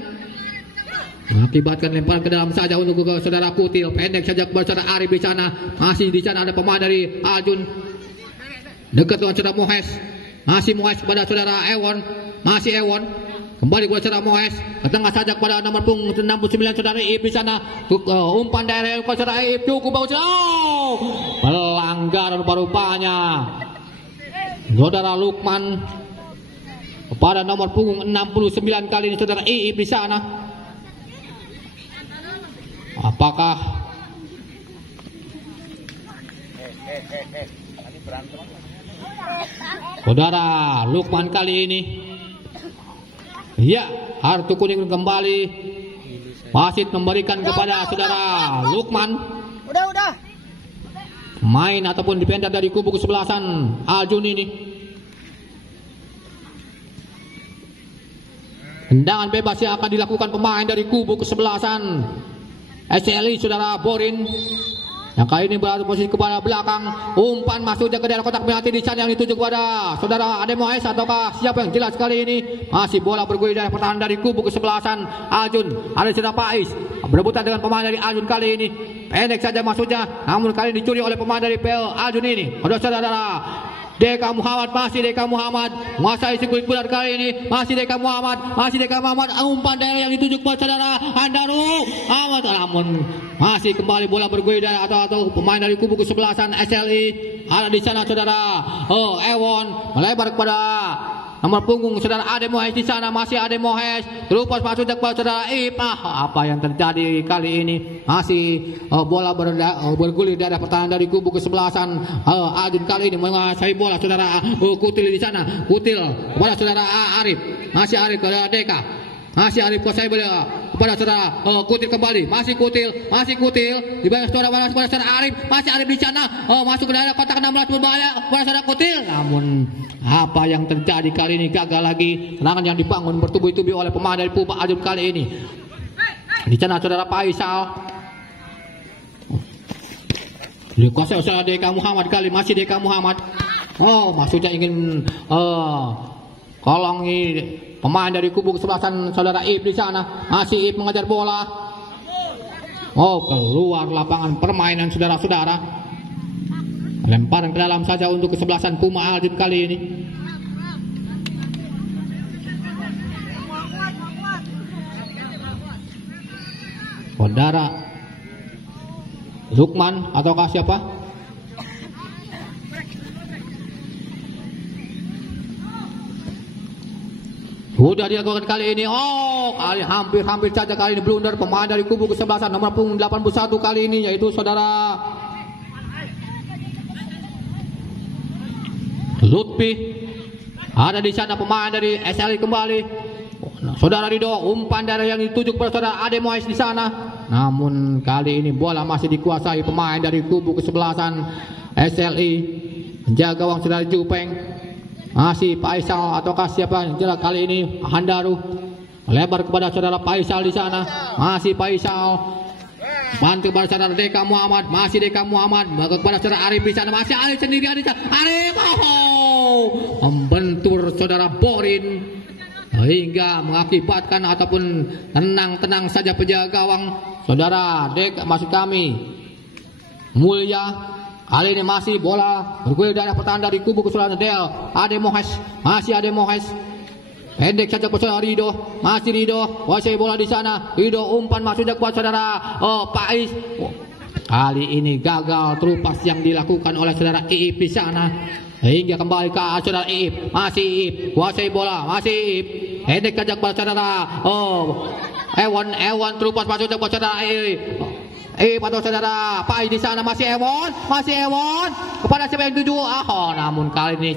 mengakibatkan lemparan ke dalam saja untuk ke saudara Kutil. Pendek saja kepada saudara Arif di sana. Masih di sana ada pemain dari Aljun dekat dengan saudara Mohes. Masih Mohes kepada saudara Ewon. Masih Ewon kembali kepada saudara Mohes. Ke tengah saja kepada nomor punggung 69 saudara Iip di sana. Umpan dari saudara Iip cukup bagus. Pelanggaran rupa-rupanya saudara Lukman kepada nomor punggung 69 kali ini saudara Iip di sana. Apakah saudara Lukman kali ini? Ya, kartu kuning kembali. Wasit memberikan kepada saudara Lukman. Udah. Main ataupun defender dari kubu kesebelasan Aljun ini. Tendangan bebas yang akan dilakukan pemain dari kubu kesebelasan SLI saudara Borin. Yang kali ini berada posisi kepada belakang. Umpan masuk ke dalam kotak penalti di sana yang dituju kepada saudara Ademoes ataukah siapa yang jelas kali ini. Masih bola bergulir dari pertahanan dari kubu kesebelasan Ajun. Ada saudara Pais berebutan dengan pemain dari Ajun kali ini. Pendek saja masuknya, namun kali ini dicuri oleh pemain dari PL Ajun ini. Ada saudara Deka Muhammad, masih Deka Muhammad menguasai sirkuit bulat kali ini. Masih Deka Muhammad, umpan daerah yang dituju kepada saudara Handaru Ahmad, namun masih kembali bola bergulir dari atau pemain dari kubu kesebelasan SLI. Ada di sana saudara Ewon melebar kepada nomor punggung saudara Ademoes di sana. Masih Ademoes terlepas masuk kepada saudara Ip. Apa yang terjadi kali ini? Masih bola bergulir dari pertahanan dari kubu kesebelasan Ajun kali ini menguasai bola saudara Kutil di sana. Kutil kepada saudara Arif. Masih Arif kepada Deka. Masih Arif kuasai bola kepada saudara Kutil kembali. Masih Kutil di bawah saudara Arif. Masih Arif di sana masuk ke dalam kotak 16 berbahaya kepada saudara Kutil. Namun apa yang terjadi kali ini? Gagal lagi serangan yang dibangun bertubi-tubi oleh pemain dari Puba Ajun kali ini. Di sana saudara Faisal dikuasai saudara Deka Muhammad kali. Masih Deka Muhammad. Maksudnya ingin kolongi pemain dari kubu kesebelasan saudara Ip di sana. Masih Ip mengejar bola. Keluar lapangan permainan saudara-saudara. Lemparan ke dalam saja untuk kesebelasan Puma Ajun kali ini. Saudara Lukman ataukah siapa? Sudah dilakukan kali ini. Hampir saja kali ini blunder pemain dari kubu kesebelasan nomor punggung 81 kali ini, yaitu saudara Lutfi. Ada di sana pemain dari SLI kembali. Saudara Rido, umpan dari yang dituju kepada saudara Ademoes di sana. Namun kali ini bola masih dikuasai pemain dari kubu kesebelasan SLI. Menjaga gawang saudara Jupeng. Masih Faisal ataukah siapa yang jelas kali ini Handaru. Lebar kepada saudara Faisal di sana. Masih Faisal. Bantu kepada saudara Deka Muhammad. Masih Deka Muhammad. Bagi kepada saudara Arif di sana. Masih Arif sendirian di sana. Arif membentur saudara Borin hingga mengakibatkan ataupun tenang saja penjaga gawang saudara Deka maksud kami Mulya. Kali ini masih bola bergulir dari pertahanan dari kubu kesebelasan Del Ademoes. Masih Ademoes. Pendek saja kepada saudara Rido. Masih Rido. Kuasai bola di sana. Rido umpan masuknya kepada saudara Pais. Kali ini gagal terupas yang dilakukan oleh saudara Iip di sana. Hingga kembali ke saudara Iip. Masih Iip. Kuasai bola. Masih Iip. Pendek saja kepada saudara Ewan terupas masuknya kepada saudara Iip. Atau saudara Pais di sana. Masih Ewan kepada siapa yang tuju. Namun kali ini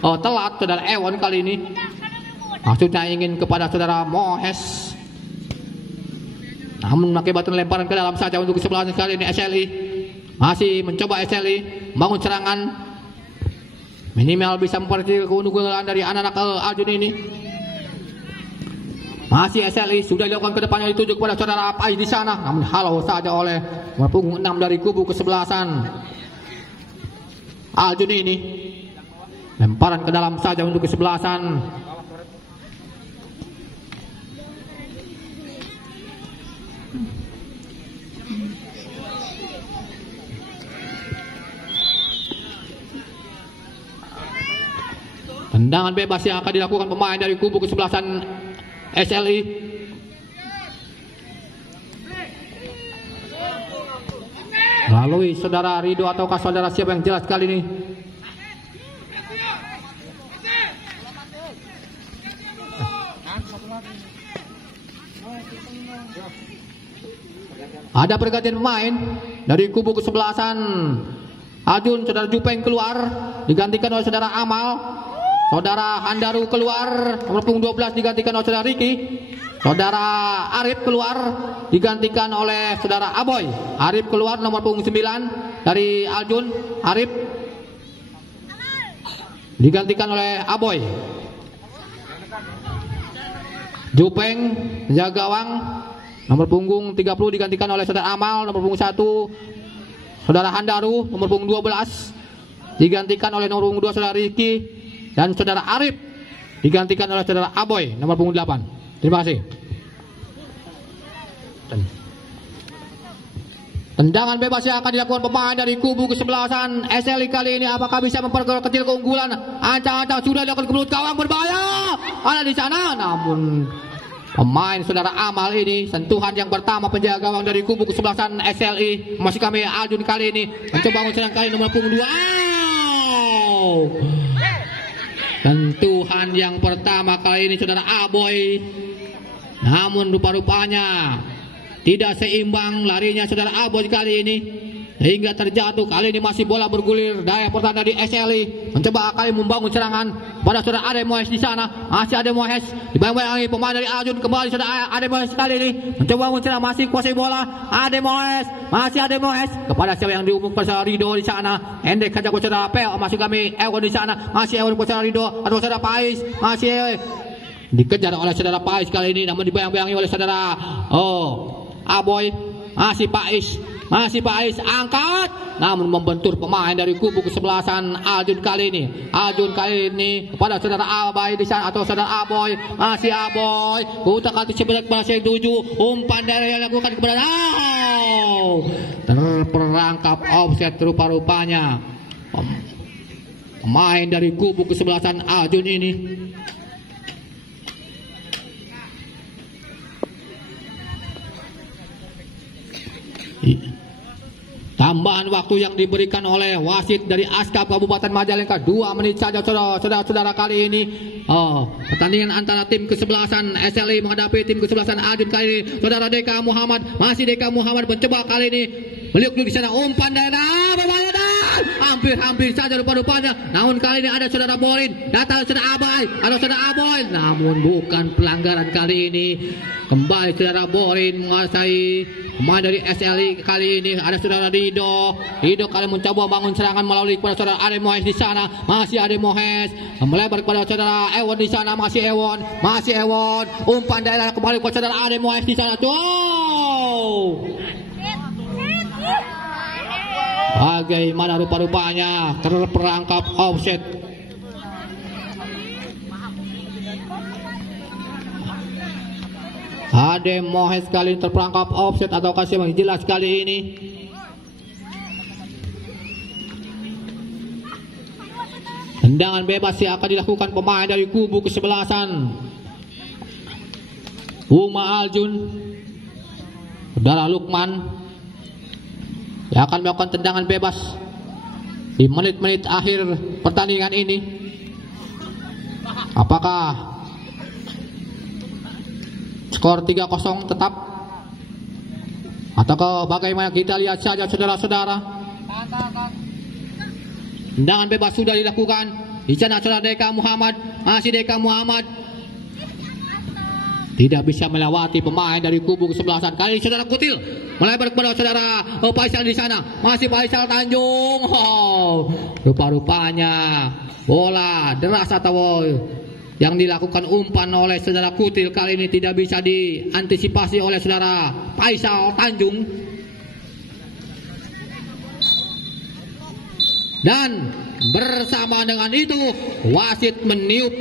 telat saudara Ewan kali ini. Maksudnya ingin kepada saudara Mohes. Namun mengakibatkan lemparan ke dalam saja untuk kesebelasan kali ini SLI. Masih mencoba SLI membangun serangan. Minimal bisa memperhatikan keunggulan dari anak-anak Ajun ini. Masih SLI sudah dilakukan ke depannya dituju kepada saudara Pais di sana. Namun halau saja oleh punggung 6 dari kubu kesebelasan Ajun ini. Lemparan ke dalam saja untuk kesebelasan tendangan bebas yang akan dilakukan pemain dari kubu kesebelasan SLI. Lalui saudara Rido ataukah saudara siapa yang jelas kali ini? Ada pergantian pemain dari kubu kesebelasan Ajun. Saudara Jupeng keluar digantikan oleh saudara Amal. Saudara Handaru keluar, nomor punggung 12 digantikan oleh saudara Riki. Saudara Arif keluar digantikan oleh saudara Aboy. Arif keluar nomor punggung 9 dari Aljun. Arif digantikan oleh Aboy. Jupeng penjaga gawang Nomor punggung 30 digantikan oleh saudara Amal. Nomor punggung 1 saudara Handaru. Nomor punggung 12 digantikan oleh nomor punggung 2 saudara Riki. Dan saudara Arif digantikan oleh saudara Aboy. Nomor punggung 8. Terima kasih. Tendangan bebas yang akan dilakukan pemain dari kubu kesebelasan SLI kali ini. Apakah bisa memperkecil keunggulan? Ancang-ancang sudah dilakukan ke mulut gawang, berbahaya. Ada di sana, namun pemain saudara Amal ini sentuhan yang pertama penjaga gawang dari kubu kesebelasan SLI. Masih kami Aljun kali ini mencoba mencerang kali nomor punggung 2. Sentuhan yang pertama kali ini saudara Aboy. Namun rupa-rupanya tidak seimbang larinya saudara Aboy kali ini hingga terjatuh. Kali ini masih bola bergulir. Daya pertahanan di SLI mencoba kali membangun serangan pada saudara Ade Mohes di sana. Masih Ade Mohes dibayang-bayangi pemain dari Aljun. Kembali saudara Ade Mohes kali ini mencoba mencerang, masih kuasai bola. Ade Mohes, masih Ade Mohes kepada siapa yang diumumkan saudara Rido di sana. Endek saja buat saudara Pel. Masih kami Ewan di sana. Masih Ewan buat saudara Rido atau saudara Pais. Masih dikejar oleh saudara Pais kali ini, namun dibayang-bayangi oleh saudara Aboy. Masih Pais angkat, namun membentur pemain dari kubu kesebelasan Aljun kali ini. Aljun kali ini kepada saudara Aboy di sana atau saudara Aboy. Masih Aboy putar kaki sebelah kepada yang 7. Umpan dari yang dilakukan kepada terperangkap offset rupa-rupanya pemain dari kubu kesebelasan Aljun ini. Tambahan waktu yang diberikan oleh wasit dari Askap Kabupaten Majalengka 2 menit saja saudara-saudara kali ini. Pertandingan antara tim kesebelasan SLI menghadapi tim kesebelasan Aljun kali ini. Saudara Deka Muhammad, masih Deka Muhammad mencoba kali ini meliuk-liuk di sana, umpan dan berbahaya dan hampir saja rupa-rupanya. Namun kali ini ada saudara Borin, datang saudara Abai atau saudara Aboy, namun bukan pelanggaran kali ini. Kembali saudara Borin menguasai pemain dari SLI kali ini. Ada saudara Rido kali mencoba bangun serangan melalui kepada saudara Ade Mohes di sana. Masih Ade Mohes melebar kepada saudara Ewon di sana. Masih Ewon umpan daerah kembali kepada saudara Ade Mohes di sana. Tuh, bagaimana rupa-rupanya terperangkap offset. Ade Mohes kali ini terperangkap offset atau kasih yang jelas kali ini. Tendangan bebas yang akan dilakukan pemain dari kubu kesebelasan Uma Aljun. Saudara Lukman yang akan melakukan tendangan bebas di menit-menit akhir pertandingan ini. Apakah skor 3-0 tetap atau bagaimana, kita lihat saja saudara-saudara. Tendangan bebas sudah dilakukan di sana saudara Deka Muhammad. Masih Deka Muhammad tidak bisa melewati pemain dari kubu kesebelasan. Kali ini saudara Kutil melebar kepada saudara Faisal di sana. Masih Faisal Tanjung. Rupa-rupanya bola deras atau yang dilakukan umpan oleh saudara Kutil kali ini tidak bisa diantisipasi oleh saudara Faisal Tanjung. Dan bersama dengan itu wasit meniup